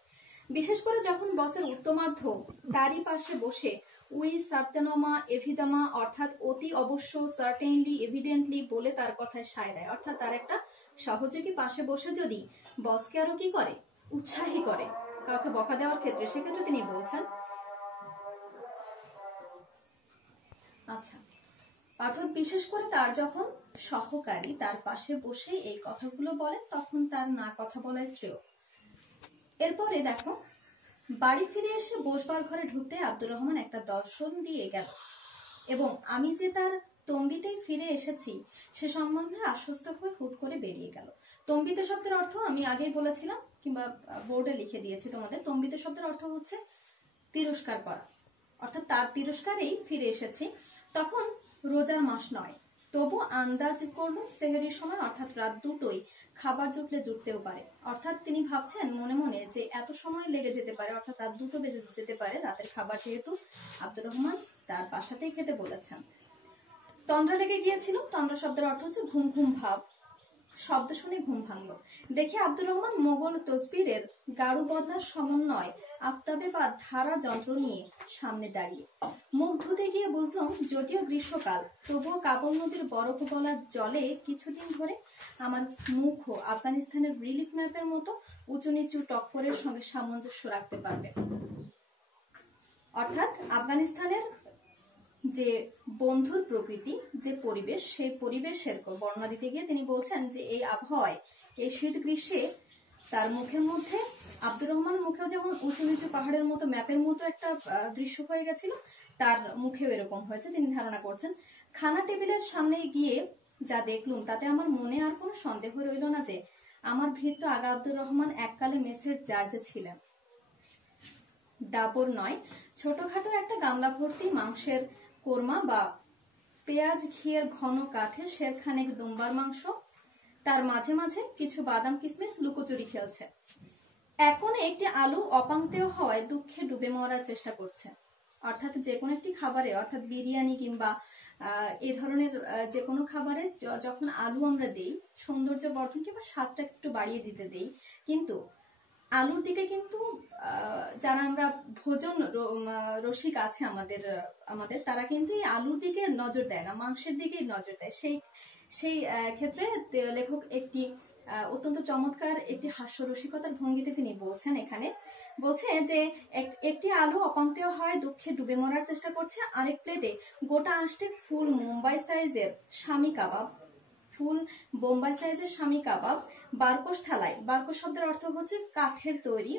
বিশেষ করে যখন বসের উত্তমার্ধ তারই পাশে বসে উই সার্টেনমা এভিদামা অর্থাৎ অতি অবশ্য, সার্টেনলি, এভিডেন্টলি বলে তার কথায় সায় দেয়। অর্থাৎ তার একটা সহযোগী পাশে বসে যদি বসকে আরো কি করে, উৎসাহী করে কাউকে বকা দেওয়ার ক্ষেত্রে, সেক্ষেত্রে তিনি বলছেন। আচ্ছা, অর্থাৎ বিশেষ করে তার যখন সহকারী তার পাশে বসে এই কথাগুলো বলেন, তখন তার না কথা বলাই শ্রেয়। এরপরে দেখো, বাড়ি ফিরে এসে বসবার ঘরে ঢুকতে আব্দুর রহমান একটা দর্শন দিয়ে গেল, এবং আমি যে তার তম্বিতেই ফিরে এসেছি সে সম্বন্ধে আশ্বস্ত হয়ে হুট করে বেরিয়ে গেল। তম্বিতে শব্দের অর্থ আমি আগেই বলেছিলাম, কিংবা বোর্ডে লিখে দিয়েছি তোমাদের। তম্বিতে শব্দের অর্থ হচ্ছে তিরস্কার করা, অর্থাৎ তার তিরস্কারেই ফিরে এসেছি। তখন রোজার মাস নয়, তবু আন্দাজ করল সেহরির সময়, অর্থাৎ রাত 2টোই, খাবার জুটলে জুটতেও পারে। অর্থাৎ তিনি ভাবছেন মনে মনে যে এত সময় লেগে যেতে পারে, অর্থাৎ রাত 2টো বেজে যেতে পারে রাতের খাবার, যেহেতু আব্দুর রহমান তার বাসাতেই খেতে বলেছেন। তন্দ্রা লেগে গিয়েছিল। তন্দ্রা শব্দের অর্থ হচ্ছে ঘুম ঘুম ভাব। শব্দ শুনে ঘুম ভাঙলো। দেখে আব্দুর রহমান মোগল তসবিরের গাঢ় বদলার সমন্বয় আফতাবে বা ধারা যন্ত্র নিয়ে সামনে দাঁড়িয়ে। মুখ ধুতে গিয়ে বুঝলাম যদিও গ্রীষ্মকাল, তবুও কাবুল নদীর বরফ গলার জলে কিছুদিন ধরে আমার মুখও আফগানিস্তানের রিলিফ ম্যাপের মতো উঁচু নিচু টক্করের সঙ্গে সামঞ্জস্য রাখতে পারবে। অর্থাৎ আফগানিস্তানের যে বন্ধুর প্রকৃতি, যে পরিবেশ, সেই পরিবেশের বর্ণনা দিতে গিয়ে তিনি বলছেন যে এই আবহাওয়ায়, এই শীত গ্রীষ্মে তার মুখের মধ্যে, আব্দুর রহমান মুখেও যেমন উঁচু নিচু পাহাড়ের মতো ম্যাপের মতো একটা দৃশ্য হয়ে গেছিল, তার মুখেও এরকম হয়েছে, তিনি ধারণা করছেন। খানা টেবিলের সামনে গিয়ে যা দেখলুম তাতে আমার মনে আর কোনো সন্দেহ রইল না যে আমার ভৃত্য আগা আব্দুর রহমান এককালে মেসের জার্জে ছিলেন। ডাবর নয়, ছোটখাটো একটা গামলা ভর্তি মাংসের কোরমা বা পেঁয়াজ ঘিয়ের ঘন কাঠের শেরখানেক দুম্বার মাংস, তার মাঝে মাঝে কিছু বাদাম কিশমিশ লুকোচুরি খেলছে। এখন একটি আলু অপাংতেয় হওয়ায় দুঃখে ডুবে মরার চেষ্টা করছে। অর্থাৎ যে কোনো একটি খাবারে, অর্থাৎ বিরিয়ানি কিংবা এ ধরনের যে কোনো খাবারে যখন আলু আমরা দেই, সৌন্দর্য বর্ধন কিংবা স্বাদটা একটু বাড়িয়ে দিতে দেই, কিন্তু আলুর দিকে কিন্তু যারা আমরা ভোজন রসিক আছে আমাদের তারা কিন্তু এই আলুর দিকে নজর দেয় না, মাংসের দিকেই নজর দেয়। সেই ক্ষেত্রে লেখক একটি অত্যন্ত চমৎকার একটি হাস্যরসিকতার ভঙ্গিতে তিনি বলছেন, এখানে বলছে যে একটি আলু অপাংতেয় হয় দুঃখে ডুবে মরার চেষ্টা করছে, আরেক প্লেটে গোটা আষ্টেক ফুল বোম্বাই সাইজের স্বামী কাবাব বারকোশ থালায়, বারকোশ শব্দের অর্থ হচ্ছে কাঠের তৈরি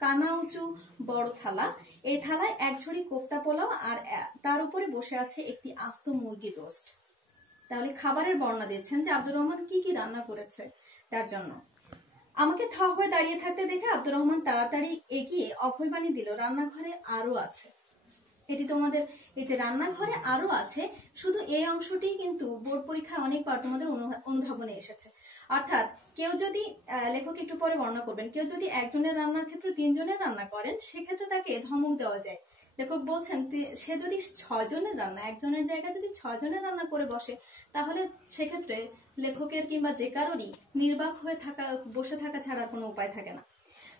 কানা উঁচু বড় থালা, এই থালায় এক ঝুড়ি কোপ্তা পোলাও আর তার উপরে বসে আছে একটি আস্ত মুরগি রোস্ট। তাহলে খাবারের বর্ণনা দিচ্ছেন যে আব্দুর রহমান কি কি রান্না করেছে তার জন্য। আমাকে থ হয়ে দাঁড়িয়ে থাকতে দেখে আব্দুর রহমান তাড়াতাড়ি এগিয়ে অভয়বাণী দিল, রান্নাঘরে আরো আছে। এটি তোমাদের এই যে রান্নাঘরে আরো আছে, শুধু এই অংশটি কিন্তু বোর্ড পরীক্ষায় অনেকবার তোমাদের অনুধাবনে এসেছে। অর্থাৎ কেউ যদি, লেখক একটু পরে বর্ণনা করবেন, কেউ যদি একজনের রান্নার ক্ষেত্রে 3 জনের রান্না করেন, সেক্ষেত্রে তাকে ধমক দেওয়া যায়। লেখক বলছেন সে যদি 6 জনের রান্না, একজনের জায়গায় যদি 6 জনের রান্না করে বসে, তাহলে সেক্ষেত্রে লেখকের কিংবা যে কারোরই নির্বাক হয়ে বসে থাকা ছাড়া কোনো উপায় থাকে না।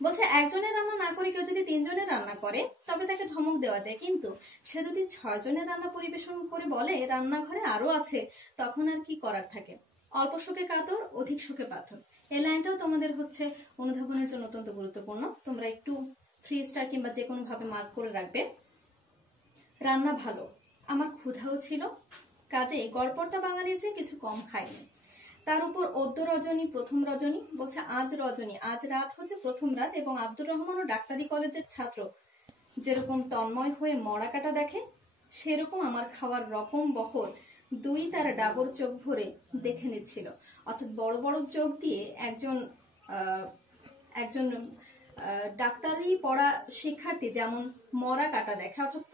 বলছে একজনের রান্না না করে কেউ যদি 3 জনের রান্না করে তবে তাকে ধমক দেওয়া যায়, কিন্তু সে যদি 6 জনের রান্না পরিবেশন করে বলে রান্নাঘরে আরো আছে, তখন আর কি করার থাকে। অল্প শোকে কাতর, অধিক শোকে পাথর, এই লাইনটাও তোমাদের হচ্ছে অনুধাবনের জন্য অত্যন্ত গুরুত্বপূর্ণ। তোমরা একটু 3 স্টার কিংবা যে কোনো ভাবে মার্ক করে রাখবে। রান্না ভালো, আমার ক্ষুধাও ছিল, কাজে গড়পড়তা বাঙালির চেয়ে কিছু কম খাইনি। তার উপর অদ্য রজনী প্রথম রজনী, বলছে আজ রজনী, আজ রাত হচ্ছে প্রথম রাত, এবং আব্দুর রহমানও ডাক্তারি কলেজের ছাত্র, যেরকম তন্ময় হয়ে মরা কাটা দেখে, সেরকম আমার খাওয়ার রকম বহর দুই তার ডাবর চোখ ভরে দেখে নিচ্ছিল। অর্থাৎ বড় বড় চোখ দিয়ে একজন ডাক্তারি পড়া শিক্ষার্থী যেমন মরা কাটা দেখে, অর্থাৎ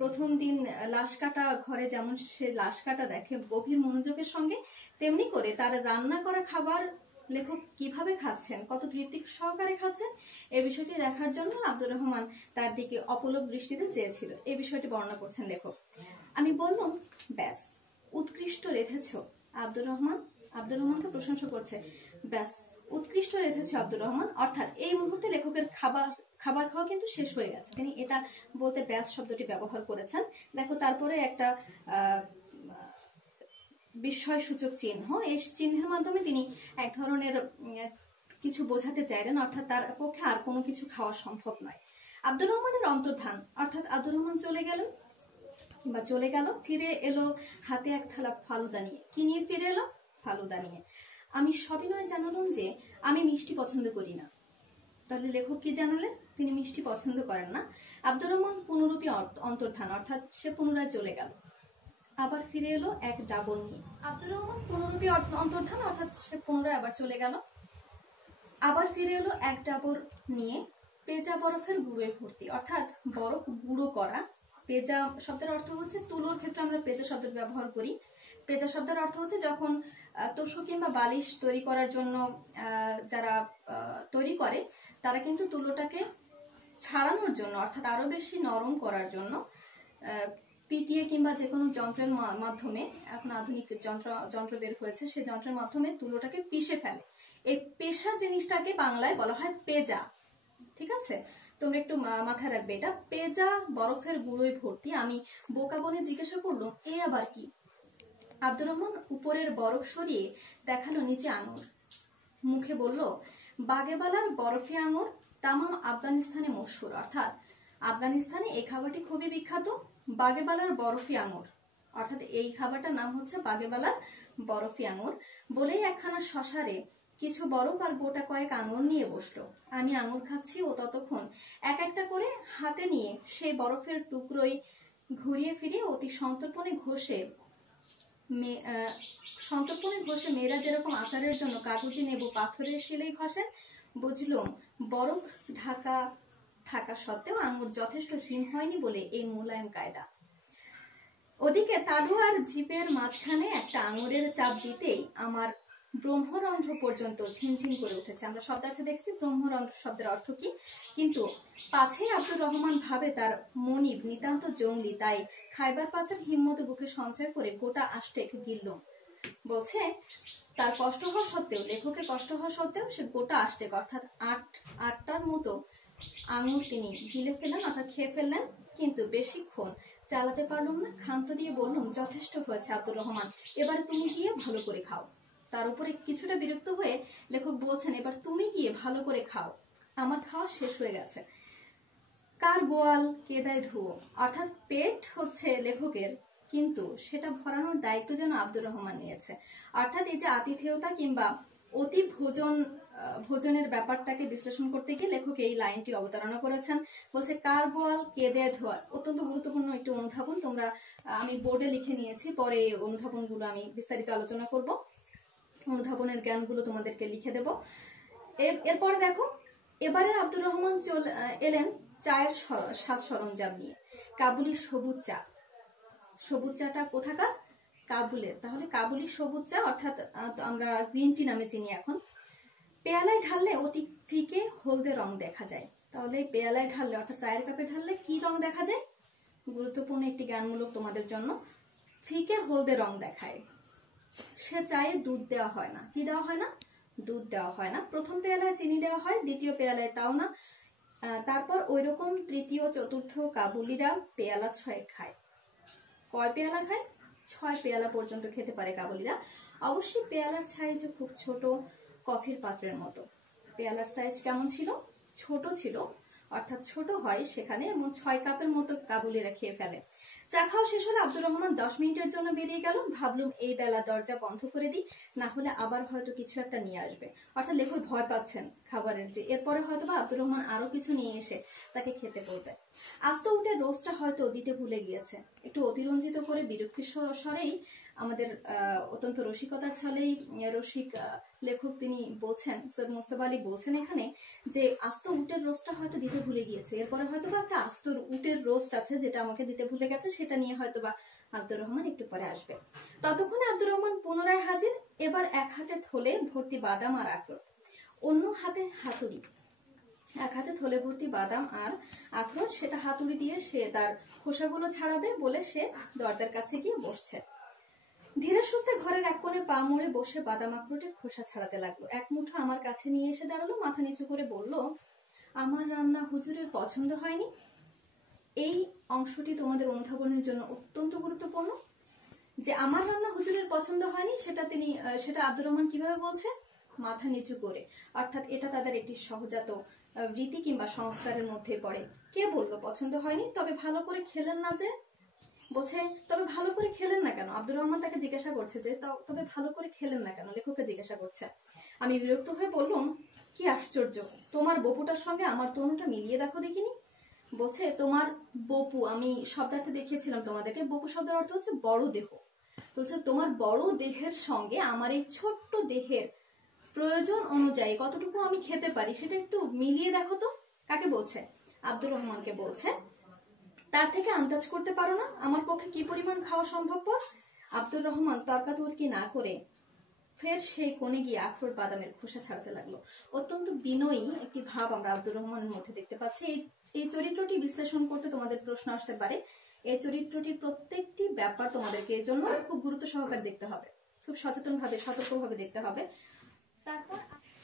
প্রথম দিন লাশ কাটা ঘরে যেমন সে লাশ কাটা দেখে গভীর মনোযোগের সঙ্গে, তেমনি করে তার রান্না করা খাবার লেখক কিভাবে খাচ্ছেন, কত তৃপ্তি সহকারে খাচ্ছেন, এই বিষয়টি দেখার জন্য আব্দুর রহমান তার দিকে অপলক দৃষ্টিতে চেয়েছিল। এই বিষয়টি বর্ণনা করছেন লেখক। আমি বললাম, ব্যাস উৎকৃষ্ট রেঁধেছ আব্দুর রহমানকে প্রশংসা করছে, ব্যাস উৎকৃষ্ট রেঁধেছ আব্দুর রহমান। অর্থাৎ এই মুহূর্তে লেখকের খাবার খাওয়া কিন্তু শেষ হয়ে গেছে, তিনি এটা বলতে ব্যাস শব্দটি ব্যবহার করেছেন। দেখো তারপরে একটা বিস্ময় সূচক চিহ্ন, এই চিহ্নের মাধ্যমে তিনি এক ধরনের কিছু বোঝাতে চাইলেন, অর্থাৎ তার পক্ষে আর কোনো কিছু খাওয়া সম্ভব নয়। আব্দুর রহমানের অন্তর্ধান, অর্থাৎ আব্দুর রহমান চলে গেল, ফিরে এলো হাতে এক থালা ফালুদা নিয়ে। কি নিয়ে ফিরে এলো? ফালুদা নিয়ে। আমি সবিনয় জানালাম যে আমি মিষ্টি পছন্দ করি না। তাহলে লেখক কি জানালেন? তিনি মিষ্টি পছন্দ করেন না। আব্দুর রহমান পুনরূপী অন্তর্ধান, অর্থাৎ সে পুনরায় চলে গেল, আবার ফিরে এলো এক ডাবর নিয়ে। আব্দুর রহমান পুনরূপী অন্তর্ধান, অর্থাৎ সে পুনরায় আবার চলে গেল, আবার ফিরে এলো এক ডাবর নিয়ে পেঁজা বরফের গুঁড়োয় ভর্তি, অর্থাৎ বরফ গুঁড়ো করা। পেঁজা শব্দের অর্থ হচ্ছে, তুলোর ক্ষেত্রে আমরা পেঁজা শব্দের ব্যবহার করি। পেঁজা শব্দের অর্থ হচ্ছে যখন তোষক কিংবা বালিশ তৈরি করার জন্য যারা তৈরি করে, তারা কিন্তু তুলোটাকে ছাড়ানোর জন্য, অর্থাৎ আরো বেশি নরম করার জন্য পিটিয়ে কিংবা যে কোনো যন্ত্রের মাধ্যমে, এখন আধুনিক যন্ত্র বের হয়েছে, সেই যন্ত্রের মাধ্যমে তুলোটাকে পিষে ফেলে। এই পেশা জিনিসটাকে বাংলায় বলা হয় পেঁজা। ঠিক আছে, তোমরা একটু মাথায় রাখবে এটা। পেঁজা বরফের গুঁড়োয় ভর্তি। আমি বোকা বনে জিজ্ঞাসা করলাম, এ আবার কি? আব্দুর রহমান উপরের বরফ সরিয়ে দেখালো নিচে আঙুর, মুখে বলল, বাগেবালার বরফি আঙুর তামাম আফগানিস্তানে মশহুর। অর্থাৎ আফগানিস্তানে এই খাবারটি খুবই বিখ্যাত, বাগেবালার বরফি আঙুর। অর্থাৎ এই খাবারটার নাম হচ্ছে বাগেবালার বরফি আঙুর। বলেই একখানা শশারে কিছু বরফ আর গোটা কয়েক আঙুর নিয়ে বসলো। আমি আঙুর খাচ্ছি, ও ততক্ষণ এক একটা করে হাতে নিয়ে সেই বরফের টুকরোই ঘুরিয়ে ফিরিয়ে অতি সন্তর্পণে ঘষে মেয়েরা যেরকম আচারের জন্য কাগজে নেবু পাথরের শিলেই ঘষে, বুঝলুম বরফ ঢাকা থাকা সত্ত্বেও আঙুর যথেষ্ট হিম হয়নি বলে এই মোলায়েম কায়দা। ওদিকে তালু আর জিপের মাঝখানে একটা আঙুরের চাপ দিতেই আমার ব্রহ্মরন্ধ্র পর্যন্ত ঝিনঝিন করে উঠেছে। আমরা শব্দার্থে দেখছি ব্রহ্মরন্ধ্র শব্দের অর্থ কি, কিন্তু পাছে আব্দুর রহমান ভাবে তার মনিব নিতান্ত জঙ্গলি, তাই খাইবার পাসের হিম্মত বুকে সঞ্চয় করে গোটা আষ্টেক গিললুম। বলছে তার কষ্ট হওয়া সত্ত্বেও, লেখকের কষ্ট হওয়া সত্ত্বেও সে গোটা আষ্টেক অর্থাৎ আটটার মতো আঙুর তিনি গিলে ফেললেন, অর্থাৎ খেয়ে ফেললেন, কিন্তু বেশিক্ষণ চালাতে পারলাম না। ক্ষান্ত দিয়ে বললাম, যথেষ্ট হয়েছে আব্দুর রহমান, এবার তুমি গিয়ে ভালো করে খাও। তার উপরে কিছুটা বিরক্ত হয়ে লেখক বলছেন, এবার তুমি গিয়ে ভালো করে খাও, আমার খাওয়া শেষ হয়ে গেছে। কার গোয়াল কেদায় ধুয়ো, অর্থাৎ পেট হচ্ছে লেখকের, কিন্তু সেটা ভরানোর দায়িত্ব যেন আব্দুর রহমান নিয়েছে। অর্থাৎ এই যে আতিথেয়তা কিংবা অতি ভোজনের ব্যাপারটাকে বিশ্লেষণ করতে গিয়ে লেখক এই লাইনটি অবতারণা করেছেন। বলছে কার গোয়াল কেদে ধোয়া, অত্যন্ত গুরুত্বপূর্ণ একটি অনুধাবন। তোমরা আমি বোর্ডে লিখে নিয়েছি, পরে অনুধাবনগুলো আমি বিস্তারিত আলোচনা করব, অনুধাবনের জ্ঞানগুলো তোমাদেরকে লিখে দেব। এরপরে দেখো, এবারে আব্দুর রহমান এলেন চায়ের সাজ সরঞ্জাম নিয়ে। কাবুলি সবুজ চা, সবুজ চাটা কোথাকার? কাবুলের। তাহলে কাবুলি সবুজ চা অর্থাৎ আমরা গ্রিন টি নামে চিনি এখন। পেয়ালায় ঢাললে অতি ফিকে হলদে রং দেখা যায়। তাহলে পেয়ালায় ঢাললে অর্থাৎ চায়ের কাপে ঢাললে কি রং দেখা যায়? গুরুত্বপূর্ণ একটি জ্ঞানমূলক তোমাদের জন্য। ফিকে হলদে রং দেখায়। সে চায়ে দুধ দেওয়া হয় না। কি দেওয়া হয় না? দুধ দেওয়া হয় না। প্রথম পেয়ালায় চিনি দেওয়া হয়, দ্বিতীয় পেয়ালায় তাও না। তারপর ওইরকম তৃতীয় চতুর্থ কাবুলিরা পেয়ালা 6 খায়। কয় পেয়ালা খায়? 6 পেয়ালা পর্যন্ত খেতে পারে কাবুলিরা। অবশ্যই পেয়ালার সাইজ খুব ছোট, কফির পাত্রের মতো। পেয়ালার সাইজ কেমন ছিল? ছোট ছিল, অর্থাৎ ছোট হয় সেখানে, এবং 6 কাপের মতো কাবুলিরা খেয়ে ফেলে। চা খাওয়া শেষ হলে আব্দুর রহমান 10 মিনিটের জন্য বেরিয়ে গেল। ভাবলুম এই বেলা দরজা বন্ধ করে দিই, না হলে আবার হয়তো কিছু একটা নিয়ে আসবে। অর্থাৎ লেখক ভয় পাচ্ছেন খাবারের, যে এরপরে হয়তো বা আব্দুর রহমান আরো কিছু নিয়ে এসে তাকে খেতে বলবে। আস্ত উঠে রোজটা হয়তো দিতে ভুলে গিয়েছে। একটু অতিরঞ্জিত করে বিরক্তির স্বরেই, আমাদের অত্যন্ত রসিকতার ছলেই রসিক লেখক তিনি বলছেন, সৈয়দ মুস্তাফা আলী বলছেন এখানে যে আস্ত উটের রোস্টটা হয়তো দিতে ভুলে গিয়েছে। এরপরে হয়তো বা একটা আস্ত উটের রোস্ট আছে যেটা আমাকে দিতে ভুলে গেছে, সেটা নিয়ে হয়তো বা আব্দুর রহমান একটু পরে আসবে। ততক্ষণে আব্দুর রহমান পুনরায় হাজির। এবার এক হাতে থলে ভর্তি বাদাম আর আখরোট, অন্য হাতে হাতুড়ি। এক হাতে থলে ভর্তি বাদাম আর আখরোট, সেটা হাতুড়ি দিয়ে সে তার খোসাগুলো ছাড়াবে বলে সে দরজার কাছে গিয়ে বসছে। ধীরে সুস্থে ঘরের এক কোণে পা মুড়ে বসে বাদাম আখরোটের খোসা ছাড়াতে লাগলো। এক মুঠো আমার কাছে নিয়ে এসে দাঁড়ালো, মাথা নিচু করে বলল, আমার রান্না হুজুরের পছন্দ হয়নি। এই অংশটি তোমাদের অনুধাবনের জন্য অত্যন্ত গুরুত্বপূর্ণ। যে আমার রান্না হুজুরের পছন্দ হয়নি, সেটা আব্দুর রহমান কিভাবে বলছে? মাথা নিচু করে। অর্থাৎ এটা তাদের একটি সহজাত রীতি কিংবা সংস্কারের মধ্যে পড়ে। কে বললো পছন্দ হয়নি? তবে ভালো করে খেলেন না যে? বলছে তবে ভালো করে খেলেন না কেন? আব্দুর রহমান তাকে জিজ্ঞাসা করছে যে তবে ভালো করে খেলেন না কেন, লেখককে জিজ্ঞাসা করছে। আমি বিরক্ত হয়ে বললাম, কি আশ্চর্য, তোমার বপুটার সঙ্গে আমার তনুটা মিলিয়ে দেখো দেখিনি। বলছে তোমার বপু, আমি শব্দার্থে দেখিয়েছিলাম তোমাদেরকে, বপু শব্দের অর্থ হচ্ছে বড় দেহ। বলছে তোমার বড় দেহের সঙ্গে আমার এই ছোট্ট দেহের প্রয়োজন অনুযায়ী কতটুকু আমি খেতে পারি সেটা একটু মিলিয়ে দেখো তো। কাকে বলছে? আব্দুর রহমানকে বলছে। তার থেকে আন্দাজ করতে পারো না আমার পক্ষে কি পরিমাণ খাওয়া সম্ভবপর? আব্দুর রহমান তর্কাতর্কি না করে ফের সেই কোণে গিয়ে আখরোট বাদামের খোসা ছাড়াতে লাগলো। অত্যন্ত বিনয়ী একটি ভাব আমরা আব্দুর রহমানের মধ্যে দেখতে পাচ্ছি। এই চরিত্রটি বিশ্লেষণ করতে তোমাদের প্রশ্ন আসতে পারে। এই চরিত্রটির প্রত্যেকটি ব্যাপার তোমাদেরকে এই জন্য খুব গুরুত্ব সহকারে দেখতে হবে, খুব সচেতন ভাবে, সতর্ক ভাবে দেখতে হবে।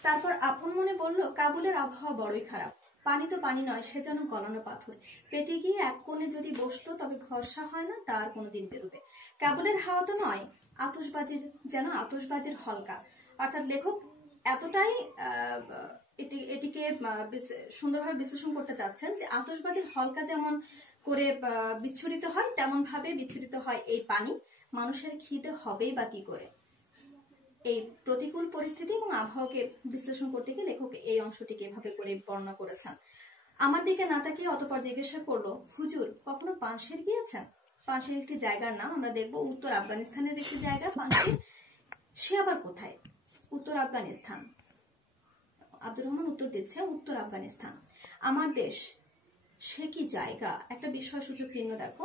তারপর আপন মনে বলল, কাবুলের আবহাওয়া বড়ই খারাপ। পানি তো পানি নয়, সে যেন গলানো পাথর। পেটে গিয়ে এক কোণে যদি বসতো তবে ভরসা হয় না তার কোনোদিন বেরোবে। কাবুলের হাওয়া তো নয়, যেন আতশবাজির হলকা। অর্থাৎ লেখক এতটাই এটিকে সুন্দরভাবে বিশ্লেষণ করতে চাচ্ছেন যে আতশবাজির হলকা যেমন করে বিচ্ছুরিত হয়, তেমন ভাবে বিচ্ছুরিত হয় এই পানি। মানুষের খিদে হবেই বা কি করে? এই প্রতিকূল পরিস্থিতি এবং আবহাওয়াকে বিশ্লেষণ করতে গিয়ে লেখক এই অংশটিকে এভাবে করে বর্ণনা করেছেন। আমার দিকে না তাকিয়ে অতঃপর জিজ্ঞাসা করলো, হুজুর কখনো পানশির গিয়েছেন? পানশির একটি জায়গার নাম আমরা দেখবো, উত্তর আফগানিস্তানের একটি জায়গা পানশি। সে আবার কোথায়? উত্তর আফগানিস্তান। আব্দুর রহমান উত্তর দিচ্ছে উত্তর আফগানিস্তান। আমার দেশ সে কি জায়গা? একটা বিস্ময় সূচক চিহ্ন দেখো।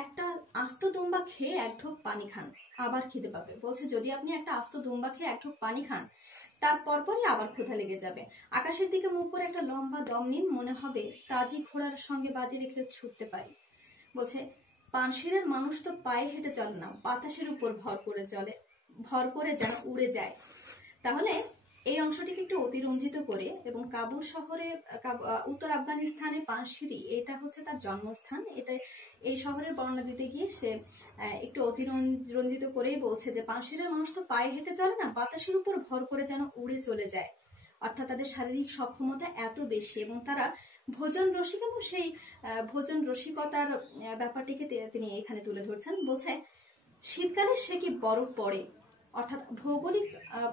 একটা আস্ত দুম্বা খেয়ে এক ঢোক পানি খান, আবার খিদে পাবে। বলছে যদি আপনি একটা আস্ত দুম্বা খেয়ে এক ঢোক পানি খান, তার পরপরই আবার ক্ষুধা লেগে যাবে। আকাশের দিকে মুখ করে একটা লম্বা দম নিন, মনে হবে তাজি ঘোড়ার সঙ্গে বাজি রেখে ছুটতে পারি। বলছে পানশিরের মানুষ তো পায়ে হেঁটে চলে না, বাতাসের উপর ভর করে চলে, ভর করে যেন উড়ে যায়। তাহলে এই অংশটিকে একটু অতিরঞ্জিত করে এবং কাবুল শহরে, উত্তর আফগানিস্তানে পানশিরি এটা হচ্ছে তার জন্মস্থান, এটা এই শহরের বর্ণনা দিতে গিয়ে সে একটু অতিরঞ্জিত করেই বলছে যে পানশিরের মানুষ তো পায়ে হেঁটে চলে না, বাতাসের উপর ভর করে যেন উড়ে চলে যায়। অর্থাৎ তাদের শারীরিক সক্ষমতা এত বেশি এবং তারা ভোজন রসিক, এবং সেই ভোজন রসিকতার ব্যাপারটিকে তিনি এখানে তুলে ধরছেন। বলছে শীতকালে সে কি বরফ পড়ে, অর্থাৎ ভৌগোলিক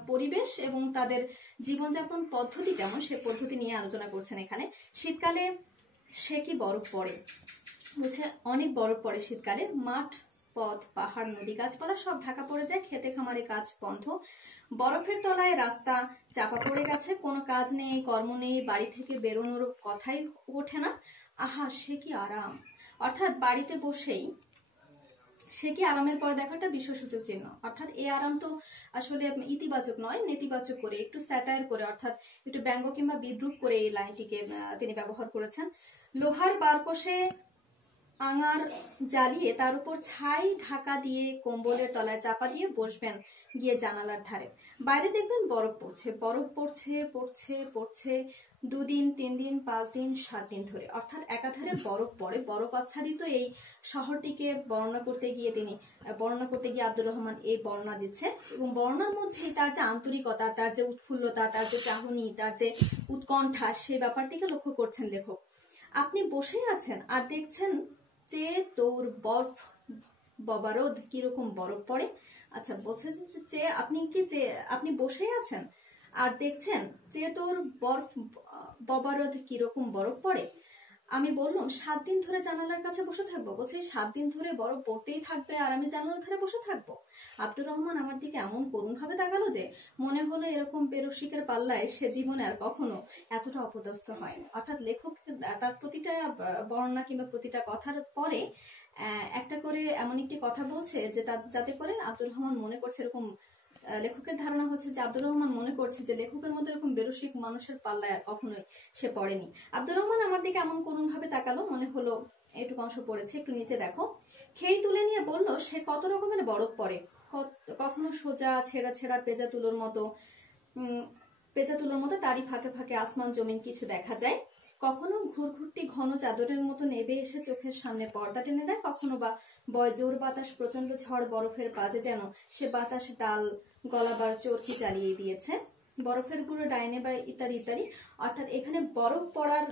পরিবেশ এবং তাদের জীবনযাপন পদ্ধতি কেমন সে পদ্ধতি নিয়ে আলোচনা করছেন এখানে। শীতকালে সে কি বরফ পড়ে? বলছে অনেক বরফ পড়ে শীতকালে। মাঠ, পথ, পাহাড়, নদী, গাছপালা সব ঢাকা পড়ে যায়, খেতে খামারে কাজ বন্ধ, বরফের তলায় রাস্তা চাপা পড়ে গেছে, কোনো কাজ নেই, কর্ম নেই, বাড়ি থেকে বেরোনোর কথাই ওঠে না। আহা সে কি আরাম! অর্থাৎ বাড়িতে বসেই সে কি আরামের পর দেখা একটা বিশ্বসূচক চিহ্ন। অর্থাৎ এই আরাম তো আসলে ইতিবাচক নয়, নেতিবাচক করে, একটু স্যাটায়ার করে, অর্থাৎ একটু ব্যঙ্গ কিংবা বিদ্রুপ করে এই লাইনটিকে তিনি ব্যবহার করেছেন। লোহার বারকোষে আঙার জ্বালিয়ে তার উপর ছাই ঢাকা দিয়ে কম্বলের তলায় চাপা দিয়ে বসবেন গিয়ে জানালার ধারে। বাইরে দেখবেন বরফ পড়ছে, বরফ পড়ছে পড়ছে পড়ছে, 2 দিন 3 দিন 5 দিন 7 দিন ধরে, অর্থাৎ একাধারে বরফ পড়ে। বরফ আচ্ছাদিত এই শহরটিকে বর্ণনা করতে গিয়ে আব্দুর রহমান এই বর্ণনা দিচ্ছে এবং বর্ণনার মধ্যে তার যে আন্তরিকতা, তার যে উৎফুল্লতা, তার যে চাহনি, তার যে উৎকণ্ঠা, সেই ব্যাপারটিকে লক্ষ্য করছেন লেখক। আপনি বসে আছেন আর দেখছেন যে তোর বরফ ববারদ কিরকম বরফ পড়ে। আচ্ছা বলছে যে আপনি বসে আছেন আর দেখছেন যে তোর বরফ ববারদ কিরকম বরফ পড়ে। আমি বললাম 7 দিন ধরে জানালার কাছে বসে থাকবো। বলছে 7 দিন ধরে বরফ পড়তেই থাকবে আর আমি জানালার ধারে বসে থাকবো? আব্দুর রহমান আমার দিকে এমন করুণ ভাবে তাকালো যে মনে হলো এরকম পেরসিকের পাল্লায় সে জীবনে আর কখনো এতটা অপদস্থ হয়নি। অর্থাৎ লেখক তার প্রতিটা বর্ণনা কিংবা প্রতিটা কথার পরে একটা করে এমন একটি কথা বলছে যে যাতে করে আব্দুর রহমান মনে করছে, এরকম লেখকের ধারণা হচ্ছে যে আব্দুর রহমান মনে করছে যে লেখকের মধ্যে এরকম বেরসিক মানুষের পাল্লায় আর কখনোই সে পড়েনি। আব্দুর রহমান আমার দিকে এমন করুণ ভাবে তাকালো, মনে হলো এইটুকু অংশ পড়েছে, একটু নিচে দেখো। খেই তুলে নিয়ে বলল সে কত রকমের বরফ পড়ে, কখনো সোজা ছেঁড়া ছেঁড়া পেঁজা তুলোর মতো তারই ফাঁকে ফাঁকে আসমান জমিন কিছু দেখা যায়, কখনো ঘুরঘুরটি ঘন চাদরের মতো নেবে এসে চোখের সামনে পর্দা টেনে দেয়, কখনো বা বয় জোর বাতাস, প্রচন্ড ঝড়, বরফের বাজে যেন সে বাতাস ডাল গলাবার চরকি চালিয়ে দিয়েছে, বরফের গুঁড়ো ডাইনে বা ইত্যাদি ইত্যাদি। অর্থাৎ এখানে বরফ পড়ার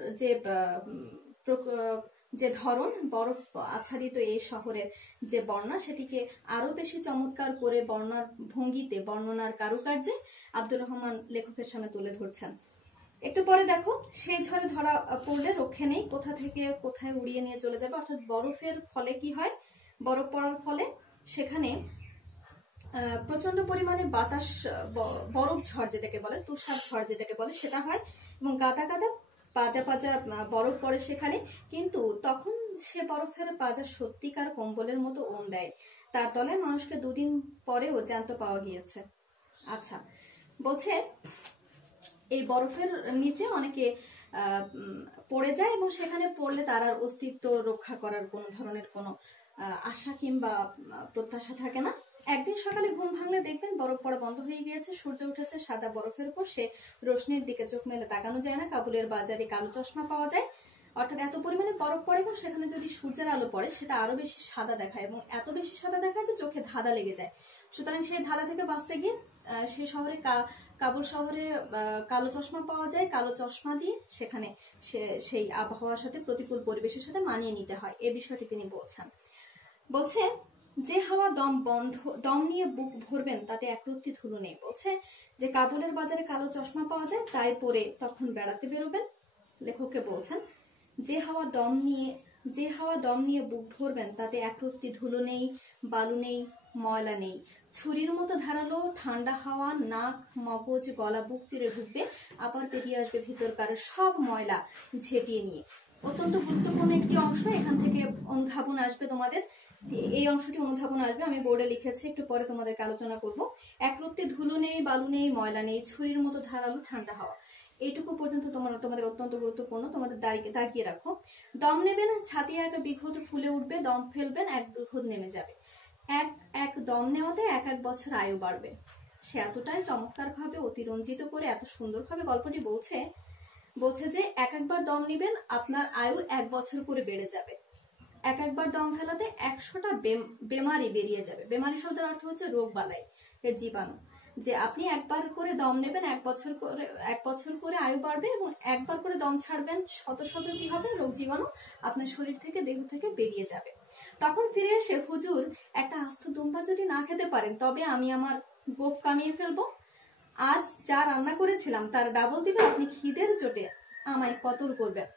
যে ধরন, বরফ আচ্ছাদিত এই শহরের যে বর্ণনা, সেটিকে আরো বেশি চমৎকার করে বর্ণনার ভঙ্গিতে, বর্ণনার কারুকার্যে আব্দুর রহমান লেখকের সামনে তুলে ধরছেন। একটু পরে দেখো সেই ঝড়ে ধরা পড়লে রক্ষে নেই, কোথা থেকে কোথায় উড়িয়ে নিয়ে চলে যাবে। অর্থাৎ বরফের ফলে কি হয়, বরফ পড়ার ফলে সেখানে প্রচন্ড পরিমাণে বাতাস, বরফ ঝড় যেটাকে বলে, তুষার ঝড় যেটাকে বলে, সেটা হয় এবং গাদা গাদা পাজা পাজা বরফ পড়ে সেখানে। কিন্তু তখন সে বরফের পাজা সত্যিকার কম্বলের মতো ওম দেয়, তার তলায় মানুষকে 2 দিন পরেও জ্যান্ত পাওয়া গিয়েছে। আচ্ছা বলছে এই বরফের নিচে অনেকে পড়ে যায় এবং সেখানে পড়লে তার আর অস্তিত্ব রক্ষা করার কোনো ধরনের কোনো আশা কিংবা প্রত্যাশা থাকে না। একদিন সকালে ঘুম ভাঙলে দেখবেন বরফ পড়া বন্ধ হয়ে গিয়েছে, সূর্য উঠেছে সাদা বরফের উপর, সে রোশনির দিকে চোখ মেলে তাকানো যায় না, কাবুলের বাজারে কালো চশমা পাওয়া যায়। অর্থাৎ এত পরিমাণে বরফ পড়ে এবং সেখানে যদি সূর্যের আলো পড়ে সেটা আরো বেশি সাদা দেখায় এবং এত বেশি সাদা দেখায় যে চোখে ধাঁধা লেগে যায়। সুতরাং সেই ধাঁধা থেকে বাঁচতে গিয়ে সেই শহরে, কাবুল শহরে কালো চশমা পাওয়া যায়, কালো চশমা দিয়ে সেখানে সেই আবহাওয়ার সাথে, প্রতিকূল পরিবেশের সাথে মানিয়ে নিতে হয়, এ বিষয়টি তিনি বলছে যে হাওয়া দম নিয়ে বুক ভরবেন তাতে একরত্তি ধুলো নেই। বলছে যে কাবুলের বাজারে কালো চশমা পাওয়া যায়, তাই পরে তখন বেড়াতে বেরোবেন। লেখককে বলছেন যে হাওয়া দম নিয়ে যে হাওয়া দম নিয়ে বুক ভরবেন তাতে একরত্তি ধুলো নেই, বালু নেই, ময়লা নেই। ছুরির মতো ধারালো ঠান্ডা হাওয়া নাক, মগজ, গলা, বুক চিরে ঢুকবে, আবার বেরিয়ে আসবে ভিতরকার সব ময়লা ঝেঁটিয়ে নিয়ে। অত্যন্ত গুরুত্বপূর্ণ একটি অংশ, এখান থেকে অনুধাবন আসবে তোমাদের। এই অংশটি অনুধাবন আসবে, আমি বোর্ডে লিখেছি, একটু পরে তোমাদেরকে আলোচনা করব। একরত্তি ধুলো নেই, বালু নেই, ময়লা নেই, ছুরির মতো ধারালো ঠান্ডা হাওয়া। এইটুকু পর্যন্ত তোমাদের অত্যন্ত গুরুত্বপূর্ণ, তোমাদের দাগিয়ে রাখো। দম নেবেন, ছাতি এক বিঘত ফুলে উঠবে, দম ফেলবেন, এক বিঘত নেমে যাবে। এক এক দম নেওয়াতে এক এক বছর আয়ু বাড়বে। সে এতটাই চমৎকার ভাবে অতিরঞ্জিত করে এত সুন্দরভাবে গল্পটি বলছে যে এক একবার দম নিবেন, আপনার আয়ু 1 বছর করে বেড়ে যাবে। এক একবার দম ফেলাতে 100টা বেমারি বেরিয়ে যাবে। বেমারি শব্দের অর্থ হচ্ছে রোগ বালাই, এর জীবাণু। যে আপনি একবার করে দম নেবেন, 1 বছর করে আয়ু বাড়বে, এবং একবার করে দম ছাড়বেন, শত শত কি হবে, রোগ জীবাণু আপনার শরীর থেকে, দেহ থেকে বেরিয়ে যাবে। তখন ফিরে এসে, হুজুর একটা আস্ত দুম্বা যদি না খেতে পারেন তবে আমি আমার গোঁফ কামিয়ে ফেলবো। আজ যা রান্না করেছিলাম তার ডাবল দিলে আপনি খিদের চোটে আমায় কতল করবেন।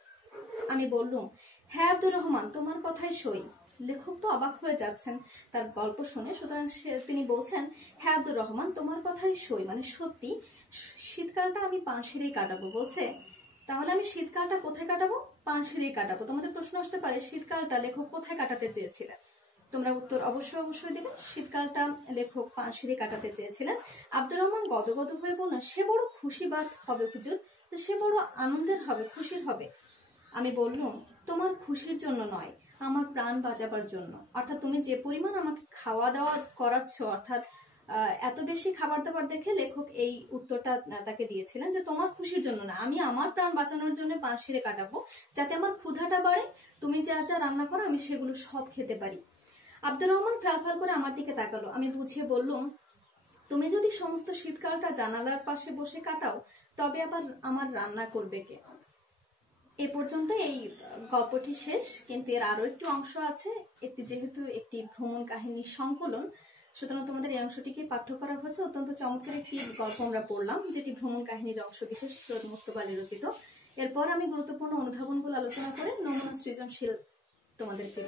আমি বললুম, হ্যাঁ আব্দুর রহমান, তোমার কথাই সই। লেখক তো অবাক হয়ে যাচ্ছেন তার গল্প শুনে, সুতরাং তিনি বলছেন, হ্যাঁ আব্দুর রহমান, তোমার কথাই সই, মানে সত্যি শীতকালটা আমি পানশিরেই কাটাবো। বলছে, তাহলে আমি শীতকালটা কোথায় কাটাবো? পানশিরেই কাটাবো। তোমাদের প্রশ্ন আসতে পারে, শীতকালটা লেখক কোথায় কাটাতে চেয়েছিলেন? তোমরা উত্তর অবশ্যই দেবে। শীতকালটা লেখক পানশিরে কাটাতে চেয়েছিলেন। আব্দুর রহমান গদগদ হয়ে বললেন, সে বড় খুশিবাদ হবে হুজুর, সে বড় আনন্দের হবে, খুশির হবে। আমি বললাম, তোমার খুশির জন্য নয়, আমার প্রাণ বাঁচাবার জন্য। অর্থাৎ তুমি যে পরিমাণ আমাকে খাওয়া দাওয়া করাচ্ছ, অর্থাৎ এত বেশি খাবার দাবার দেখে লেখক এই উত্তরটা তাকে দিয়েছিলেন যে তোমার খুশির জন্য না, আমি আমার প্রাণ বাঁচানোর জন্য পানশিরে কাটাবো, যাতে আমার ক্ষুধাটা বাড়ে, তুমি যা যা রান্না করো আমি সেগুলো সব খেতে পারি। আব্দুর রহমান ফ্যালফ্যাল করে আমার দিকে তাকালো। আমি বুঝিয়ে বললাম, তুমি যদি সমস্ত শীতকালটা জানালার পাশে বসে কাটাও, তবে আবার আমার রান্না করবে কে? এ পর্যন্ত এই গল্পটি শেষ, কিন্তু এর আরো একটি অংশ আছে। যেহেতু একটি ভ্রমণ কাহিনীর সংকলন, সুতরাং তোমাদের এই অংশটিকে পাঠ্য করা হচ্ছে। অত্যন্ত চমৎকার একটি গল্প আমরা পড়লাম, যেটি ভ্রমণ কাহিনীর অংশ বিশেষ, সৈয়দ মুস্তফা আলী রচিত। এরপর আমি গুরুত্বপূর্ণ অনুধাবনগুলো আলোচনা করে নমুনা সৃজনশীল তোমাদেরকে